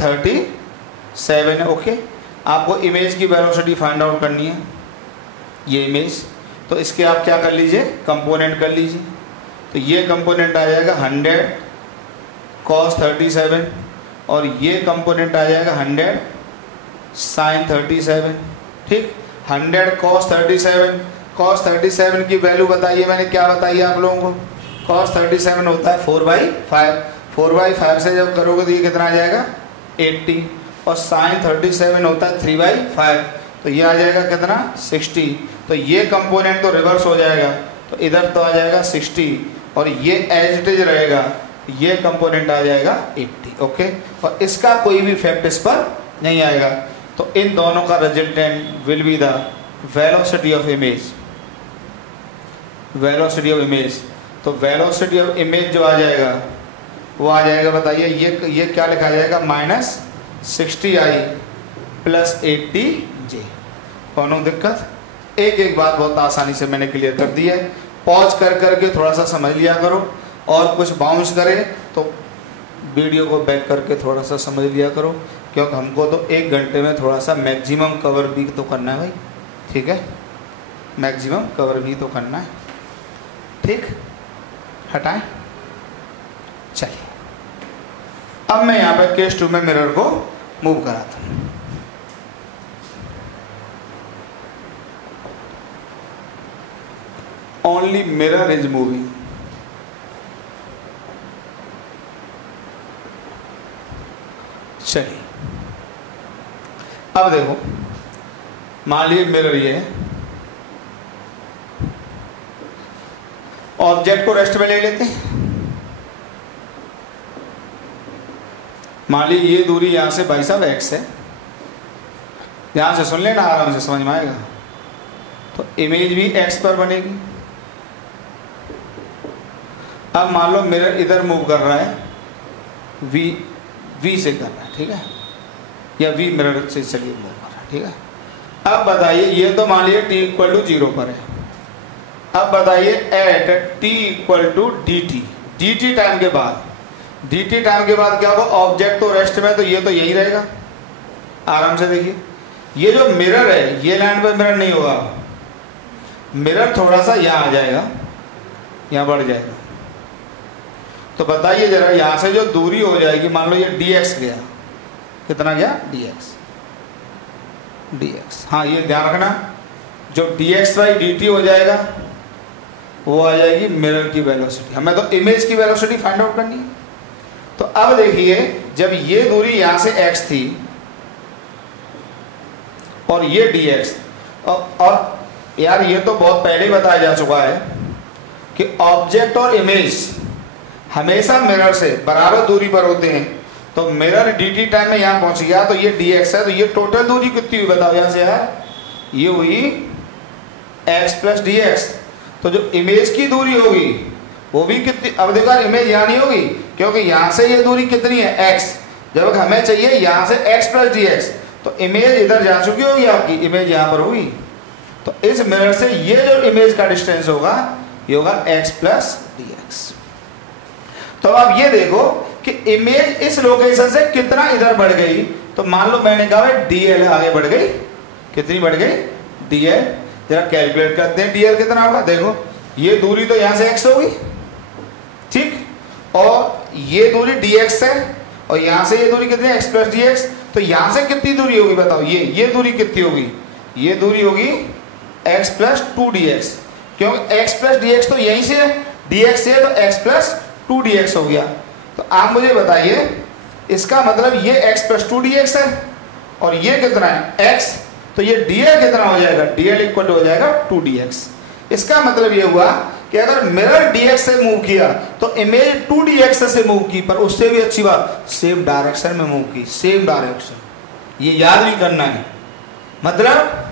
37 है, ओके। आपको इमेज की वेलोसिटी फाइंड आउट करनी है, ये इमेज। तो इसके आप क्या कर लीजिए, कंपोनेंट कर लीजिए। तो ये कंपोनेंट आ जाएगा 100 cos 37 और ये कंपोनेंट आ जाएगा 100 sin 37, ठीक। 100 cos 37 की वैल्यू बताइए, मैंने क्या बताई है आप लोगों को। cos 37 होता है 4/5, 4/5 से जब करोगे तो ये कितना आ जाएगा 80, और sin 37 होता है 3/5, तो ये आ जाएगा कितना 60। तो ये कंपोनेंट तो रिवर्स हो जाएगा, तो इधर तो आ जाएगा 60 और ये एज इट इज रहेगा, ये कंपोनेंट आ जाएगा 80, ओके। और इसका कोई भी इफेक्ट इस पर नहीं आएगा। तो इन दोनों का resultant will be the velocity of image, velocity of image. तो वेलोसिटी ऑफ इमेज जो आ जाएगा वो आ जाएगा, बताइए ये क्या लिखा जाएगा, -60i + 80j। कौन दिक्कत? एक एक बात बहुत आसानी से मैंने क्लियर कर दी है। पॉज कर करके थोड़ा सा समझ लिया करो, और कुछ बाउंस करे तो वीडियो को बैक करके थोड़ा सा समझ लिया करो, क्योंकि हमको तो 1 घंटे में थोड़ा सा मैक्सिमम कवर भी तो करना है भाई, ठीक है। मैक्सिमम कवर भी तो करना है, ठीक। हटाएं, चलिए। अब मैं यहाँ पे केस 2 में मिरर को मूव कराता हूँ। Only mirror is moving. चलिए, अब देखो, मान लीजिए मिरर ये है, ऑब्जेक्ट को रेस्ट में ले लेते हैं। मान लीजिए ये दूरी यहां से भाई साहब x है, यहां से सुन लेना, आराम से समझ में आएगा। तो इमेज भी x पर बनेगी। अब मान लो मिरर इधर मूव कर रहा है, v से कर रहा है, ठीक है, या v मिरर से चलिए मूव कर रहा है, ठीक है। अब बताइए, ये तो मान लीजिए t = 0 पर है। अब बताइए एट t = dt टाइम के बाद, dt टाइम के बाद क्या होगा, ऑब्जेक्ट तो रेस्ट में, तो ये तो यही रहेगा। आराम से देखिए, ये जो मिरर है ये लाइन पर मिरर नहीं होगा, मिरर थोड़ा सा यहाँ आ जाएगा, यहाँ बढ़ जाएगा। तो बताइए जरा, यहाँ से जो दूरी हो जाएगी, मान लो ये dx गया, कितना गया dx। हाँ, ये ध्यान रखना, जो dx/dt हो जाएगा वो आ जाएगी मिरर की वेलोसिटी। हमें तो इमेज की वेलोसिटी फाइंड आउट करनी है। तो अब देखिए, जब ये दूरी यहाँ से x थी और ये dx, और यार ये तो बहुत पहले ही बताया जा चुका है कि ऑब्जेक्ट और इमेज हमेशा मिरर से बराबर दूरी पर होते हैं। तो मिरर dt टाइम में यहाँ पहुंच गया, तो ये dx है, तो ये टोटल दूरी कितनी हुई बताओ यहाँ से यार, ये हुई x + dx। तो जो इमेज की दूरी होगी वो भी कितनी, अब देखो इमेज यहाँ नहीं होगी, क्योंकि यहाँ से ये दूरी कितनी है x, जब हमें चाहिए यहाँ से x + dx, तो इमेज इधर जा चुकी होगी, आपकी इमेज यहाँ पर होगी। तो इस मिरर से ये जो इमेज का डिस्टेंस होगा ये होगा x + dx। तो अब ये देखो कि इमेज इस लोकेशन से कितना इधर बढ़ गई। तो मान लो मैंने कहा dl आगे बढ़ गई, कितनी बढ़ गई dl। जरा कैलकुलेट करते हैं dl कितना होगा। देखो ये दूरी तो यहाँ से x होगी, ठीक, और ये दूरी dx है, और यहाँ से ये दूरी कितनी है x + dx। तो यहाँ से कितनी दूरी होगी बताओ, ये दूरी कितनी होगी, ये दूरी होगी x + 2dx, क्योंकि x + dx तो यहीं से है, dx से है, तो x + 2dx हो गया। तो आप मुझे बताइए, इसका मतलब ये x + 2dx है, और ये कितना है x, तो ये dl कितना हो जाएगा, dl = हो जाएगा 2dx। इसका मतलब ये हुआ कि अगर मिरर dx से मूव किया तो इमेज 2dx से मूव की, पर उससे भी अच्छी बात सेम डायरेक्शन में मूव की, सेम डायरेक्शन। ये याद भी करना है। मतलब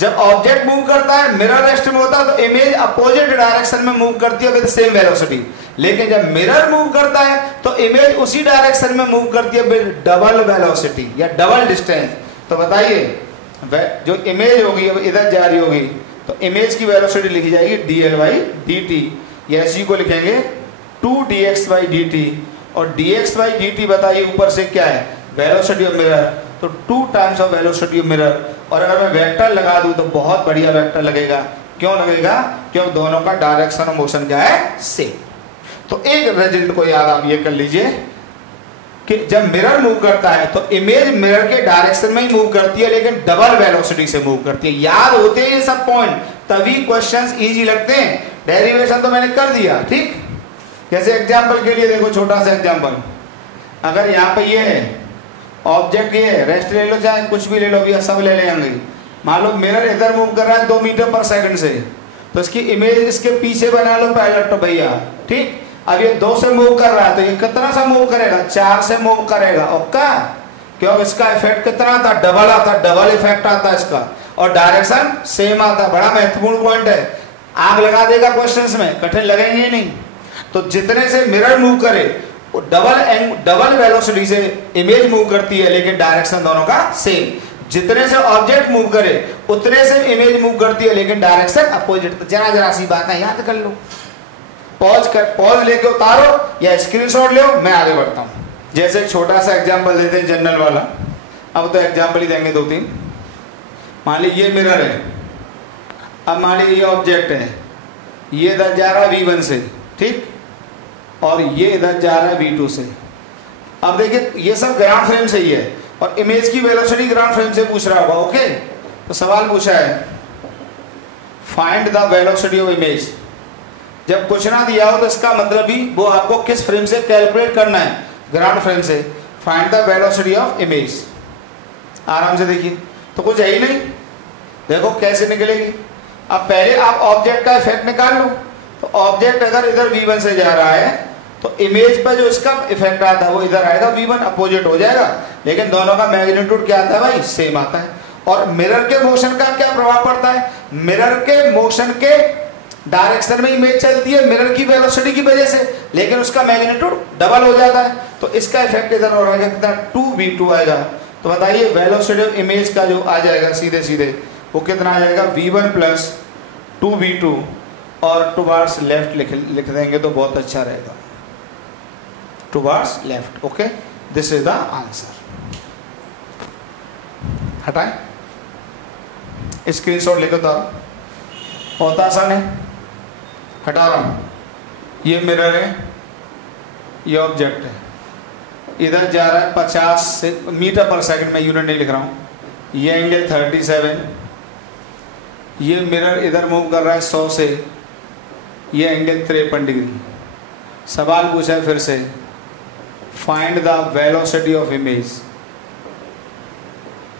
जब ऑब्जेक्ट मूव करता है, मिरर रेस्ट में होता है, तो इमेज अपोजिट डायरेक्शन में मूव करती है विद सेम वेलोसिटी। लेकिन जब मिरर मूव करता है तो इमेज उसी डायरेक्शन में मूव करती है विद डबल वेलोसिटी या डबल डिस्टेंस। तो बताइए, जो इमेज होगी अब इधर जा रही होगी, तो इमेज की वेलोसिटी लिखी जाएगी dl बाई dt, या इसी को लिखेंगे 2dx बाई dt, और dx बाई dt बताइए ऊपर से क्या है, वेलोसिटी ऑफ मिरर, तो 2 times of velocity of mirror. और अगर मैं वेक्टर लगा दूं तो बहुत बढ़िया वेक्टर लगेगा, क्यों लगेगा, क्योंकि दोनों का डायरेक्शन ऑफ मोशन क्या है, सेम। तो एक रिजल्ट को याद आप ये कर लीजिए कि जब मिरर मूव करता है तो इमेज मिरर के डायरेक्शन में ही मूव करती है, लेकिन डबल वेलोसिटी से मूव करती है। याद होते हैं ये सब पॉइंट, तभी क्वेश्चंस इजी लगते हैं। डेरिवेशन तो मैंने कर दिया, ठीक। जैसे एग्जांपल के लिए देखो, छोटा सा एग्जांपल, अगर यहाँ पे ये है ऑब्जेक्ट, ये है, रेस्ट ले लो चाहे कुछ भी ले लो, अभी सब ले लेंगे। मान लो मिरर इधर मूव कर रहा है 2 मीटर पर सेकंड से, तो इसकी इमेज इसके पीछे बना लो पहले तो भैया, ठीक। अब ये 2 से मूव कर रहा है तो ये कितना सा मूव करेगा, 4 से मूव करेगा, ओके। क्योंकि इसका इफेक्ट कितना आता, डबल आता, डबल इफेक्ट आता है इसका, और डायरेक्शन सेम आता। बड़ा महत्वपूर्ण पॉइंट है, आग लगा देगा क्वेश्चंस में, कठिन लगेंगे नहीं। तो जितने से मिरर मूव करे वो डबल वेलोसिटी से इमेज मूव करती है, लेकिन डायरेक्शन दोनों का सेम। जितने से ऑब्जेक्ट मूव करे उतने से इमेज मूव करती है, लेकिन डायरेक्शन अपोजिट। जरा सी बात है, याद कर लो, पॉज लेके उतारो या स्क्रीनशॉट लो, मैं आगे बढ़ता हूं। जैसे एक छोटा सा एग्जांपल देते हैं जनरल वाला, अब तो एग्जांपल ही देंगे 2-3। मान लीजिए ये मिरर है, अब मान लीजिए ये ऑब्जेक्ट है, ये इधर जा रहा है V1 से, ठीक, और ये इधर जा रहा है V2 से। अब देखिए ये सब ग्राउंड फ्रेम से ही है, और इमेज की वेलोसिटी ग्राउंड फ्रेम से पूछ रहा होगा, ओके। तो सवाल पूछा है find the velocity of image. जब कुछ ना दिया हो तो इसका मतलब भी वो आपको किस फ्रेम से कैलकुलेट करना है, ग्राउंड फ्रेम से। Find the velocity of image, आराम से देखिए, तो कुछ है ही नहीं, देखो कैसे निकलेगी। अब पहले आप ऑब्जेक्ट का इफेक्ट निकाल लो, तो ऑब्जेक्ट अगर इधर V1 से जा रहा है तो इमेज पर जो इसका इफेक्ट आता है वो इधर आएगा, V1 अपोजिट हो जाएगा, लेकिन दोनों का मैग्नीट्यूड क्या आता है भाई, सेम आता है। और मिरर के मोशन का क्या प्रभाव पड़ता है, मिरर के मोशन के डायरेक्शन में इमेज चलती है मिरर की वेलोसिटी की वजह से, लेकिन उसका मैग्नीट्यूड डबल हो जाता है, तो इसका इफेक्ट इधर हो रहा है, कितना 2v2 आएगा। तो बताइए वेलोसिटी ऑफ इमेज का जो आ जाएगा सीधे सीधे वो कितना आ जाएगा, V1 प्लस 2v2, और टुवार्ड्स लेफ्ट लिख देंगे तो बहुत अच्छा रहेगा, towards left, okay. This is the answer. हटाएं, स्क्रीनशॉट लेकर तो बहुत आसान है, हटा रहा हूं। ये मिरर है, ये ऑब्जेक्ट है, इधर जा रहा है 50 मीटर पर सेकंड में, यूनिट नहीं लिख रहा हूं। ये एंगल 37, ये मिरर इधर मूव कर रहा है 100 से, ये एंगल 53 डिग्री। सवाल पूछा है फिर से, find the velocity of image,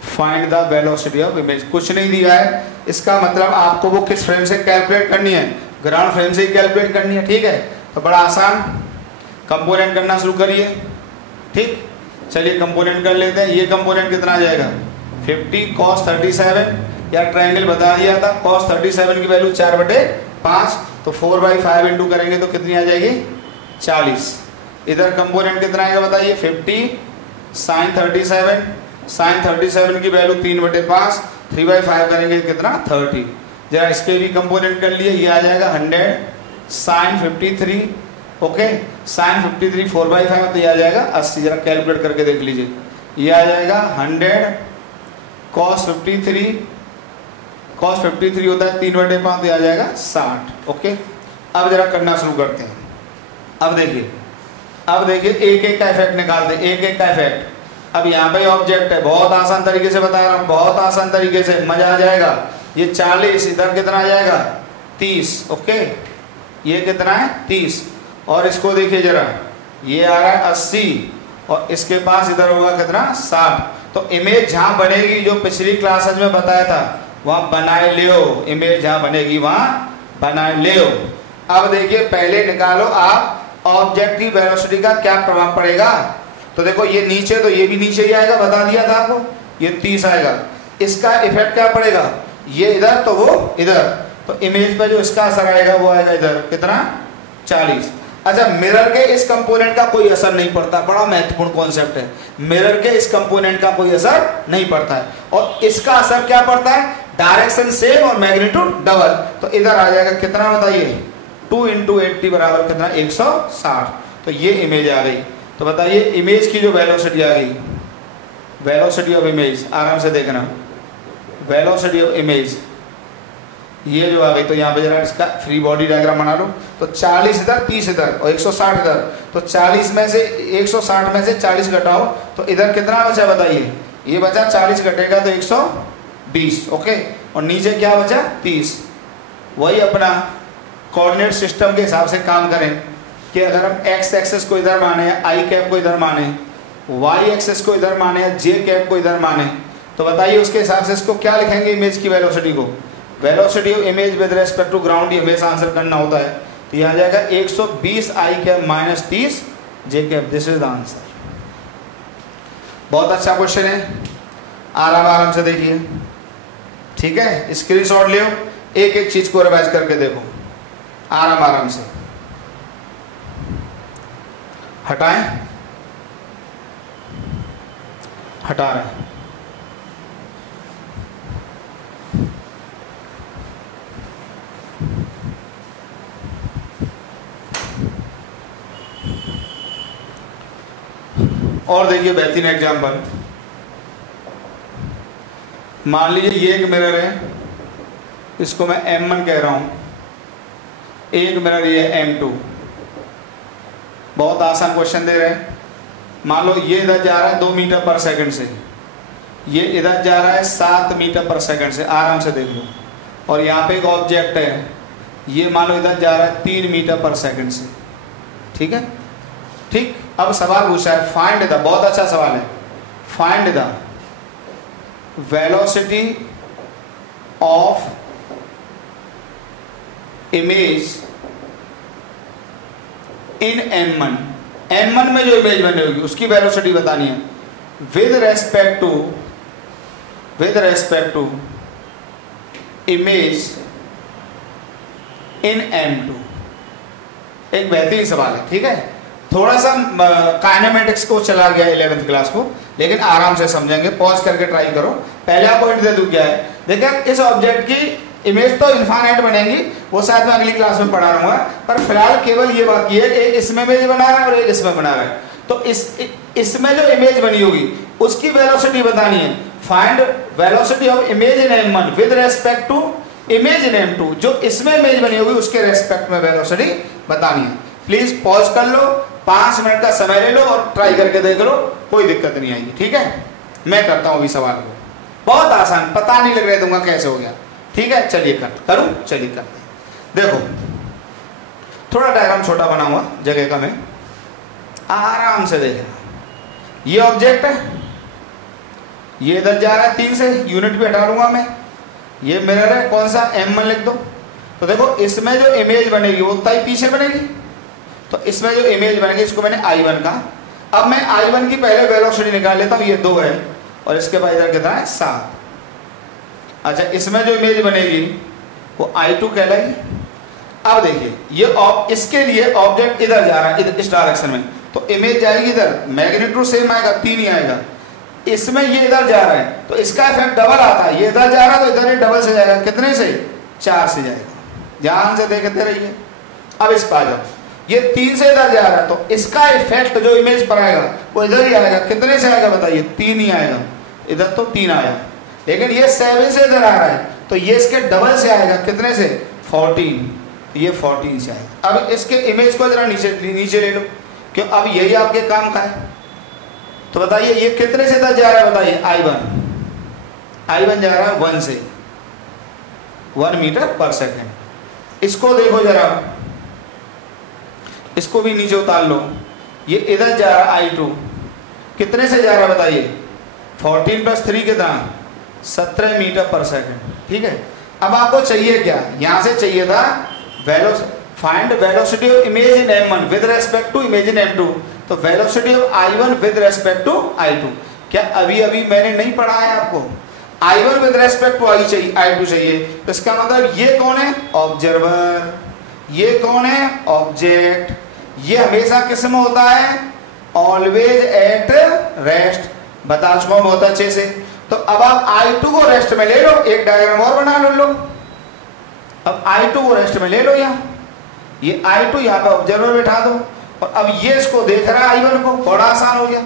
find the velocity of image. कुछ नहीं दिया है, इसका मतलब आपको वो किस फ्रेम से कैलकुलेट करनी है, ग्राउंड फ्रेम से ही कैलकुलेट करनी है, ठीक है। तो बड़ा आसान, कंपोनेंट करना शुरू करिए, ठीक। चलिए कंपोनेंट कर लेते हैं। ये कंपोनेंट कितना आ जाएगा, 50 cos 37, या ट्रायंगल बता दिया था, cos 37 की वैल्यू 4/5, तो 4/5 इंटू करेंगे तो कितनी आ जाएगी, 40। इधर कंपोनेंट कितना आएगा बताइए, 50 sin 37, sin 37 की वैल्यू 3/5, 3/5 करेंगे कितना, 30। जरा इसके भी कंपोनेंट कर लिए, ये आ जाएगा 100 sin 53, ओके। sin 53 4/5 तो ये आ जाएगा 80। जरा कैलकुलेट करके देख लीजिए, ये आ जाएगा 100 cos 53, cos 53 होता है 3/5, तो ये आ जाएगा 60, ओके। अब जरा करना शुरू करते हैं। अब देखिए एक एक का इफेक्ट निकालते हैं, एक एक का इफेक्ट। अब यहाँ पे ऑब्जेक्ट है, बहुत आसान तरीके से बता रहा हूँ, बहुत आसान तरीके से, मजा आ जाएगा। ये 40, इधर कितना आ जाएगा, 30, ओके। ये कितना है, 30, और इसको देखिए जरा, ये आ रहा है 80, और इसके पास इधर होगा कितना, 60। तो इमेज जहाँ बनेगी, जो पिछली क्लासेज में बताया था वहाँ बनाए लियो, इमेज जहाँ बनेगी वहाँ बनाए लियो। अब देखिए पहले निकालो आप ऑब्जेक्ट की वेलोसिटी का क्या प्रभाव पड़ेगा। तो देखो ये नीचे, तो ये भी नीचे ही आएगा, बता दिया था आपको, ये 30 आएगा। इसका इफेक्ट क्या पड़ेगा, ये इधर तो वो इधर, तो इमेज पर जो इसका असर आएगा वो आएगा इधर कितना, 40। अच्छा, मिरर के इस कंपोनेंट का कोई असर नहीं पड़ता, बड़ा महत्वपूर्ण कॉन्सेप्ट है। मिरर के इस कंपोनेंट का कोई असर नहीं पड़ता है, और इसका असर क्या पड़ता है, डायरेक्शन सेम और मैग्नीट्यूड डबल, तो इधर आ जाएगा कितना बताइए 2 × 80 बराबर कितना 160। तो ये इमेज आ गई। तो बताइए इमेज की जो वेलोसिटी आ गई, वेलोसिटी ऑफ इमेज, आराम से देखना, वेलोसिटी ऑफ इमेज ये जो आ गई। तो यहाँ पे जरा इसका फ्री बॉडी डायग्राम बना लो। तो 40 इधर, 30 इधर और 160 इधर। तो 40 में से 160 में से 40 घटाओ तो इधर कितना बचा बताइए, ये बचा 40 घटेगा तो 120। ओके, और नीचे क्या बचा 30। वही अपना कोऑर्डिनेट सिस्टम के हिसाब से काम करें कि अगर हम एक्स एक्सेस को इधर माने, आई कैप को इधर माने, वाई एक्सेस को इधर माने, जे कैप को इधर माने, तो बताइए उसके हिसाब से इसको क्या लिखेंगे इमेज की वेलोसिटी को। Velocity of image with respect to ground, ये हमेशा आंसर करना होता है। तो यह आ जाएगा 120 I cap minus 30 J cap. This is the answer. बहुत अच्छा क्वेश्चन है, आराम से देखिए, ठीक है। स्क्रीनशॉट ले, एक एक चीज को रिवाइज करके देखो, आराम से हटाएं, हटा रहे हैं। और देखिए बेहतरीन एग्जाम्पल, मान लीजिए ये एक मिरर है, इसको मैं M1 कह रहा हूं, एक मिरर ये M2। बहुत आसान क्वेश्चन दे रहे हैं। मान लो ये इधर जा रहा है 2 मीटर पर सेकंड से, ये इधर जा रहा है 7 मीटर पर सेकंड से, आराम से देख लो। और यहाँ पे एक ऑब्जेक्ट है, ये मान लो इधर जा रहा है 3 मीटर पर सेकंड से, ठीक है। ठीक, अब सवाल पूछा है फाइंड द, बहुत अच्छा सवाल है, find the velocity of image in M1। M1 में जो इमेज बनी होगी उसकी वेलोसिटी बतानी है with respect to image in M2। एक बेहतरीन सवाल है, ठीक है। थोड़ा सा काइनेमेटिक्स को चला गया 11th क्लास को, लेकिन आराम से समझेंगे, पॉज करके ट्राई करो। पहला पॉइंट दे दूं क्या है, देखिए इस ऑब्जेक्ट की इमेज तो इनफाइनाइट बनेगी, वो शायद मैं अगली क्लास में पढ़ा रहूंगा, पर फिलहाल केवल ये बात की है, एक इसमें इमेज बना रहा है और एक इसमें बना रहा है। तो इसमें जो इमेज बनी होगी उसकी वेलोसिटी बतानी है। Find velocity of image in M1 with respect to image in M2। जो इसमें इमेज बनी होगी उसके रेस्पेक्ट में वेलोसिटी बतानी है। प्लीज पॉज कर लो, 5 मिनट का समय ले लो और ट्राई करके देख लो, कोई दिक्कत नहीं आएगी, ठीक है। मैं करता हूं अभी सवाल को, बहुत आसान, पता नहीं लग रहा दूंगा कैसे हो गया, ठीक है। चलिए करूं, चलिए करते। देखो थोड़ा डायग्राम छोटा बना हुआ जगह का, मैं आराम से देखना। ये ऑब्जेक्ट है, ये इधर जा रहा है 3 से, यूनिट भी हटा लूंगा मैं। ये मिरर है, कौन सा M1 लिख दो। तो देखो इसमें जो इमेज बनेगी वो उतना ही पीछे बनेगी। तो इसमें जो इमेज बनेगी इसको मैंने I1 कहा। अब मैं I1 की पहले वेलोसिटी निकाल लेता हूँ, ये 2 है और इसके बाद इधर कितना है 7। अच्छा, इसमें जो इमेज बनेगी वो I2 कहलाएगी। अब देखिए ये इसके लिए ऑब्जेक्ट इधर जा रहा है, इधर इस डायरेक्शन में, तो इमेज जाएगी इधर, मैग्नीट्यूड सेम आएगा, 3 ही आएगा। इसमें ये इधर जा रहा है तो इसका इफेक्ट डबल आता है, ये इधर जा रहा है तो इधर ये डबल से जाएगा, कितने से 4 से जाएगा। ध्यान से देखते रहिए। अब इस पर आ जाओ, ये 3 से इधर जा रहा है तो इसका इफेक्ट जो इमेज पर आएगा वो इधर ही आएगा, कितने से आएगा बताइए, 3 ही आएगा। इधर तो 3 आया, लेकिन ये 7 से इधर आ रहा है तो ये इसके डबल से आएगा, कितने से 14, ये 14 से आएगा। अब इसके इमेज को जरा नीचे ले लो, क्यों अब यही आपके काम का है। तो बताइए ये कितने से इधर जा रहा है बताइए, I1 जा रहा है 1 से, 1 मीटर पर सेकेंड। इसको देखो जरा, इसको भी नीचे उतार लो, ये इधर जा रहा है I2, कितने से जा रहा है बताइए, 14 + 3 कितना, 17 मीटर पर सेकेंड, ठीक है। अब आपको चाहिए क्या, यहां से चाहिए था find velocity of image in M1 with respect to image in M2। तो velocity of I1 with respect to I2, क्या अभी मैंने नहीं पढ़ा है आपको, I1 with respect to I2 चाहिए। तो इसका मतलब ये कौन है, ऑब्जर्वर, ये कौन है, ऑब्जेक्ट। ये हमेशा किस में होता है, ऑलवेज एट रेस्ट, बता चुका हूं बहुत अच्छे से। तो अब आप I2 को रेस्ट में ले लो, एक डायग्राम और बना लो लोग। अब I2 को रेस्ट में ले लो, यहाँ ये I2 यहाँ पे ऑब्जर्वर बैठा दो, और अब ये इसको देख रहा है I1 को, बड़ा आसान हो गया।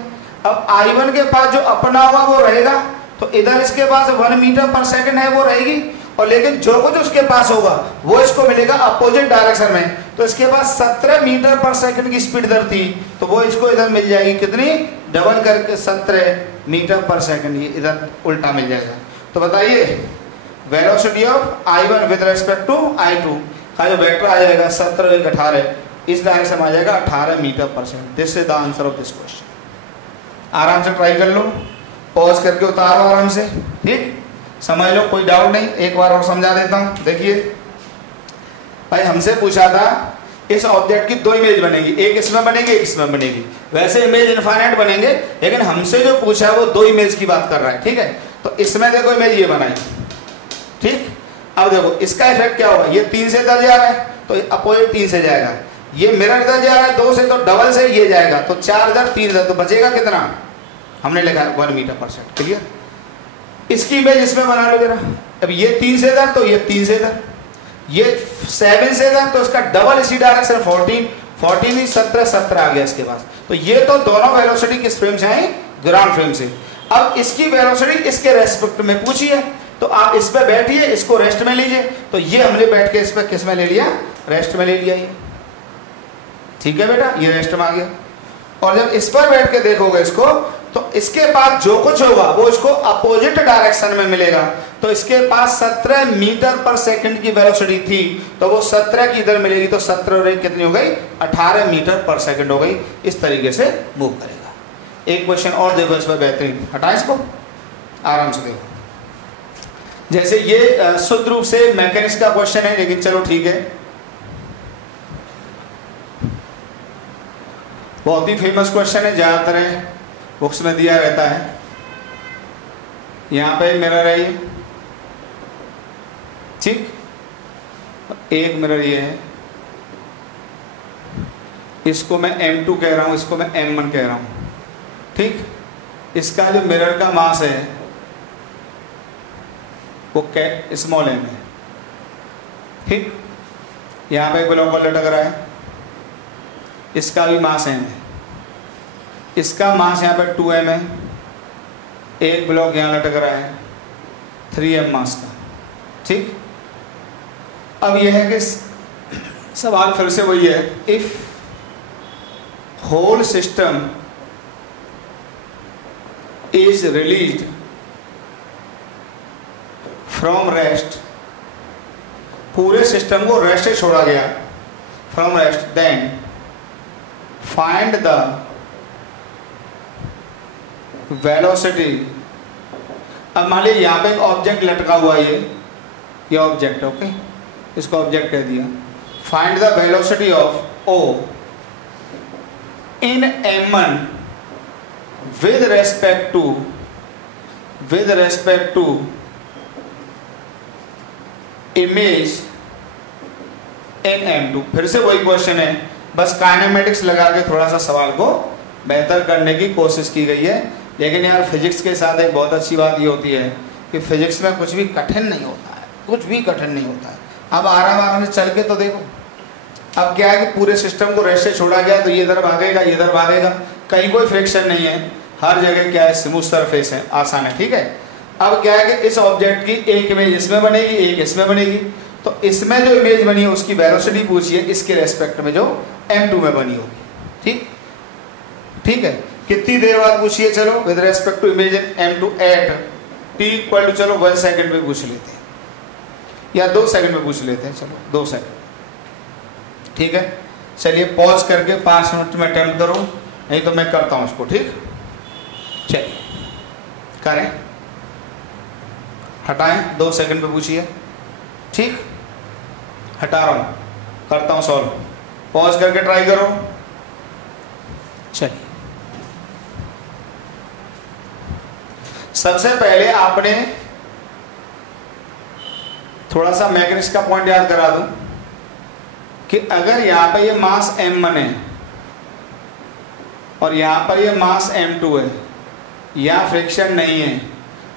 अब I1 के पास जो अपना हुआ वो रहेगा, तो इधर इसके पास 1 मीटर पर सेकंड है वो रहेगी, और लेकिन जो कुछ उसके पास होगा वो इसको मिलेगा अपोजिट डायरेक्शन में। तो इसके पास 17 मीटर पर सेकंड की स्पीड इधर थी, तो वो इसको इधर मिल जाएगी कितनी, डबल करके 17 मीटर पर सेकंड, ये इधर उल्टा मिल जाएगा। तो बताइए velocity of I1 with respect to I2 का जो वेक्टर आ जाएगा 17 1 18, इस डायरेक्शन में आ जाएगा 18 मीटर पर second. This is the answer of this question. आराम से ट्राई कर लो, पॉज करके उतारो आराम से, ठीक, समझ लो, कोई डाउट नहीं। एक बार और समझा देता हूं। देखिए भाई हमसे पूछा था इस ऑब्जेक्ट की 2 इमेज बनेगी, एक इसमें बनेगी एक इसमें बनेगी। वैसे इमेज इनफाइनाइट बनेंगे, लेकिन हमसे जो पूछा है वो 2 इमेज की बात कर रहा है, ठीक है। तो इसमें देखो इमेज ये बनाई, ठीक। अब देखो इसका इफेक्ट क्या होगा, ये 3 से इधर जा रहा है तो अपोजिट 3 से जाएगा, ये मिरर इधर जा रहा है 2 से तो डबल से ये जाएगा, तो 4 इधर 3 इधर, तो बचेगा कितना, हमने लिखा 1 मीटर पर सेकंड। क्लियर। इसकी इमेज इसमें बना लो जरा। अब ये 3 से इधर तो ये 3 से इधर, ये 7 से इधर तो इसका डबल इसी डायरेक्शन 14 ही 17 आ गया इसके पास। तो ये तो दोनों वेलोसिटी किस फ्रेम से आई, ग्राउंड फ्रेम से। अब इसकी वेलोसिटी इसके रेस्पेक्ट में पूछी है, तो आप इस पे बैठिए, इसको रेस्ट में लीजिए। तो ये हमने बैठ के इस पे किस में ले लिया, रेस्ट में ले लिया ये, ठीक है बेटा, ये रेस्ट में आ गया। और जब इस पर बैठ के देखोगे इसको, तो इसके पास जो कुछ होगा वो इसको अपोजिट डायरेक्शन में मिलेगा। तो इसके पास 17 मीटर पर सेकंड की वेलोसिटी थी, तो वो 17 की इधर मिलेगी, तो 17 कितनी हो गई, 18 मीटर पर सेकंड हो गई। इस तरीके से मूव करेगा। एक क्वेश्चन और देखो इस पर बेहतरीन, हटा इसको, आराम से देखो। जैसे ये शुद्ध रूप से मैकेनिक्स का क्वेश्चन है, लेकिन चलो ठीक है, बहुत ही फेमस क्वेश्चन है, ज्यादातर बुक्स में दिया रहता है। यहाँ पे मिरर है ये, ठीक, एक मिरर ये है, इसको मैं M2 कह रहा हूँ, इसको मैं M1 कह रहा हूँ, ठीक। इसका जो मिरर का मास है वो स्मॉल m है, ठीक। यहाँ पे ब्लॉक और लटक रहा है, इसका भी मास m है, इसका मास यहाँ पे 2m है, एक ब्लॉक यहाँ लटक रहा है 3m मास का, ठीक। अब यह है कि सवाल फिर से वही है, if whole system is released from rest, पूरे सिस्टम को रेस्ट से छोड़ा गया, from rest, then find the velocity. अब मान लीजिए यहाँ पे एक ऑब्जेक्ट लटका हुआ है, ये ऑब्जेक्ट, ओके, इसको ऑब्जेक्ट कह दिया। Find the velocity of O in M1 with respect to image in M2। फिर से वही क्वेश्चन है, बस काइनेमेटिक्स लगा के थोड़ा सा सवाल को बेहतर करने की कोशिश की गई है। लेकिन यार फिजिक्स के साथ एक बहुत अच्छी बात ये होती है कि फिजिक्स में कुछ भी कठिन नहीं होता है, कुछ भी कठिन नहीं होता है। अब आराम से चल के तो देखो, अब क्या है कि पूरे सिस्टम को रेस्ट से छोड़ा गया, तो ये इधर भागेगा, ये इधर भागेगा, कहीं कोई फ्रिक्शन नहीं है, हर जगह क्या है, स्मूथ सरफेस है, आसान है, ठीक है। अब क्या है कि इस ऑब्जेक्ट की एक इमेज इसमें बनेगी, एक इसमें बनेगी। तो इसमें जो इमेज बनी है उसकी वेलोसिटी पूछी है, इसके रेस्पेक्ट में जो M2 में बनी होगी, ठीक, ठीक है। कितनी देर बाद पूछिए, चलो with respect to image in M2 at t equal to, चलो 1 सेकंड में पूछ लेते हैं या 2 सेकंड में पूछ लेते हैं, चलो 2 सेकंड, ठीक है। चलिए पॉज करके 5 मिनट में अटेम्प्ट करो, नहीं तो मैं करता हूं उसको, ठीक। चलिए करें, हटाएं, 2 सेकंड पे पूछिए, ठीक, हटा रहा हूं, करता हूं सॉल्व, पॉज करके ट्राई करो। चलिए सबसे पहले आपने थोड़ा सा मैकेनिक्स का पॉइंट याद करा दूं कि अगर यहां पे ये मास M1 है और यहां पर ये मास M2 है, यहां फ्रिक्शन नहीं है,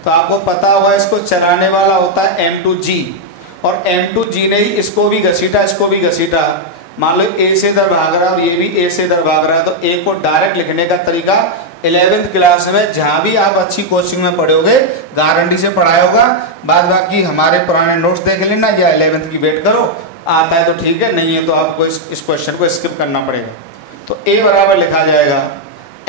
तो आपको पता होगा इसको चलाने वाला होता है m2g, और m2g ने ही इसको भी घसीटा इसको भी घसीटा। मान लो a से इधर भाग रहा है और ये भी a से इधर भाग रहा है, तो a को डायरेक्ट लिखने का तरीका 11th क्लास में जहाँ भी आप अच्छी कोचिंग में पढ़ोगे गारंटी से पढ़ाया होगा। बाद बाकी हमारे पुराने नोट्स देख लेना या 11th की वेट करो, आता है तो ठीक है, नहीं है तो आपको इस क्वेश्चन को स्किप करना पड़ेगा। तो a बराबर लिखा जाएगा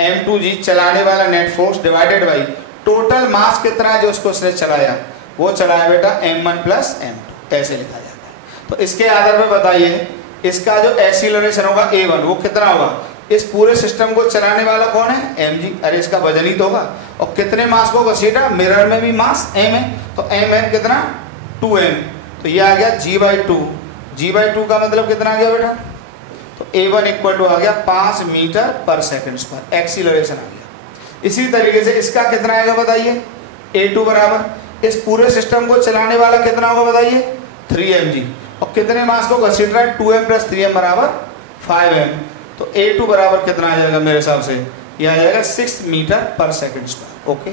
m2g चलाने वाला net force divided by total mass कितना है जो उसको उसने चलाया, वो चलाया बेटा m1 प्लस m2, ऐसे लिखा जाता है। तो इसके आधार पर बताइए इसका जो एक्सीलरेशन होगा a1 वो कितना होगा। इस पूरे सिस्टम को चलाने वाला कौन है, mg, अरे इसका वजन ही तो होगा। और कितने मास को घसीटा, मिरर में भी मास m है, तो m कितना 2m, तो ये आ गया g/2। g/2 का मतलब कितना आ गया बेटा, तो a1 इक्वल टू आ गया 5 मीटर पर सेकंड स्क्वायर, एक्सीलरेशन आ गया। इसी तरीके से इसका कितना आएगा बताइए, a2 बराबर इस पूरे सिस्टम को चलाने वाला कितना होगा बताइए 3mg, और कितने मास को घसीट रहा है 2m प्लस 3m बराबर 5m, तो a2 बराबर कितना आ जाएगा मेरे हिसाब से, ये आ जाएगा 6 मीटर पर सेकंड स्क्वायर। ओके,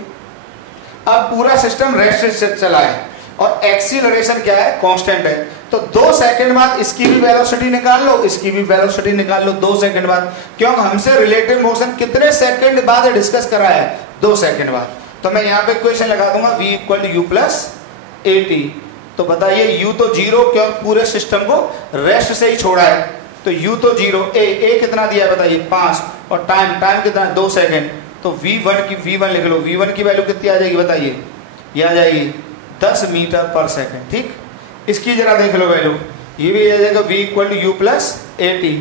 अब पूरा सिस्टम रेस्ट से चला है और एक्सीलरेशन क्या है, कांस्टेंट है, तो 2 सेकंड बाद इसकी भी वेलोसिटी निकाल लो, इसकी भी वेलोसिटी निकाल लो 2 सेकंड बाद, क्योंकि हमसे रिलेटिव मोशन कितने सेकंड बाद डिस्कस करा है, 2 सेकंड बाद। तो मैं यहाँ पे क्वेश्चन लगा दूंगा v equal to U plus A T. तो बताइए u तो 0, क्यों पूरे सिस्टम को रेस्ट से ही छोड़ा है, तो u तो 0, a कितना दिया है बताइए 5, और टाइम कितना 2 सेकंड, तो v1 लिख लो, v1 की वैल्यू कितनी आ जाएगी बताइए, ये आ जाएगी 10 मीटर पर सेकंड। ठीक, इसकी जरा देख लो वैल्यू, ये भी आ जाएगा v equal to U plus A T,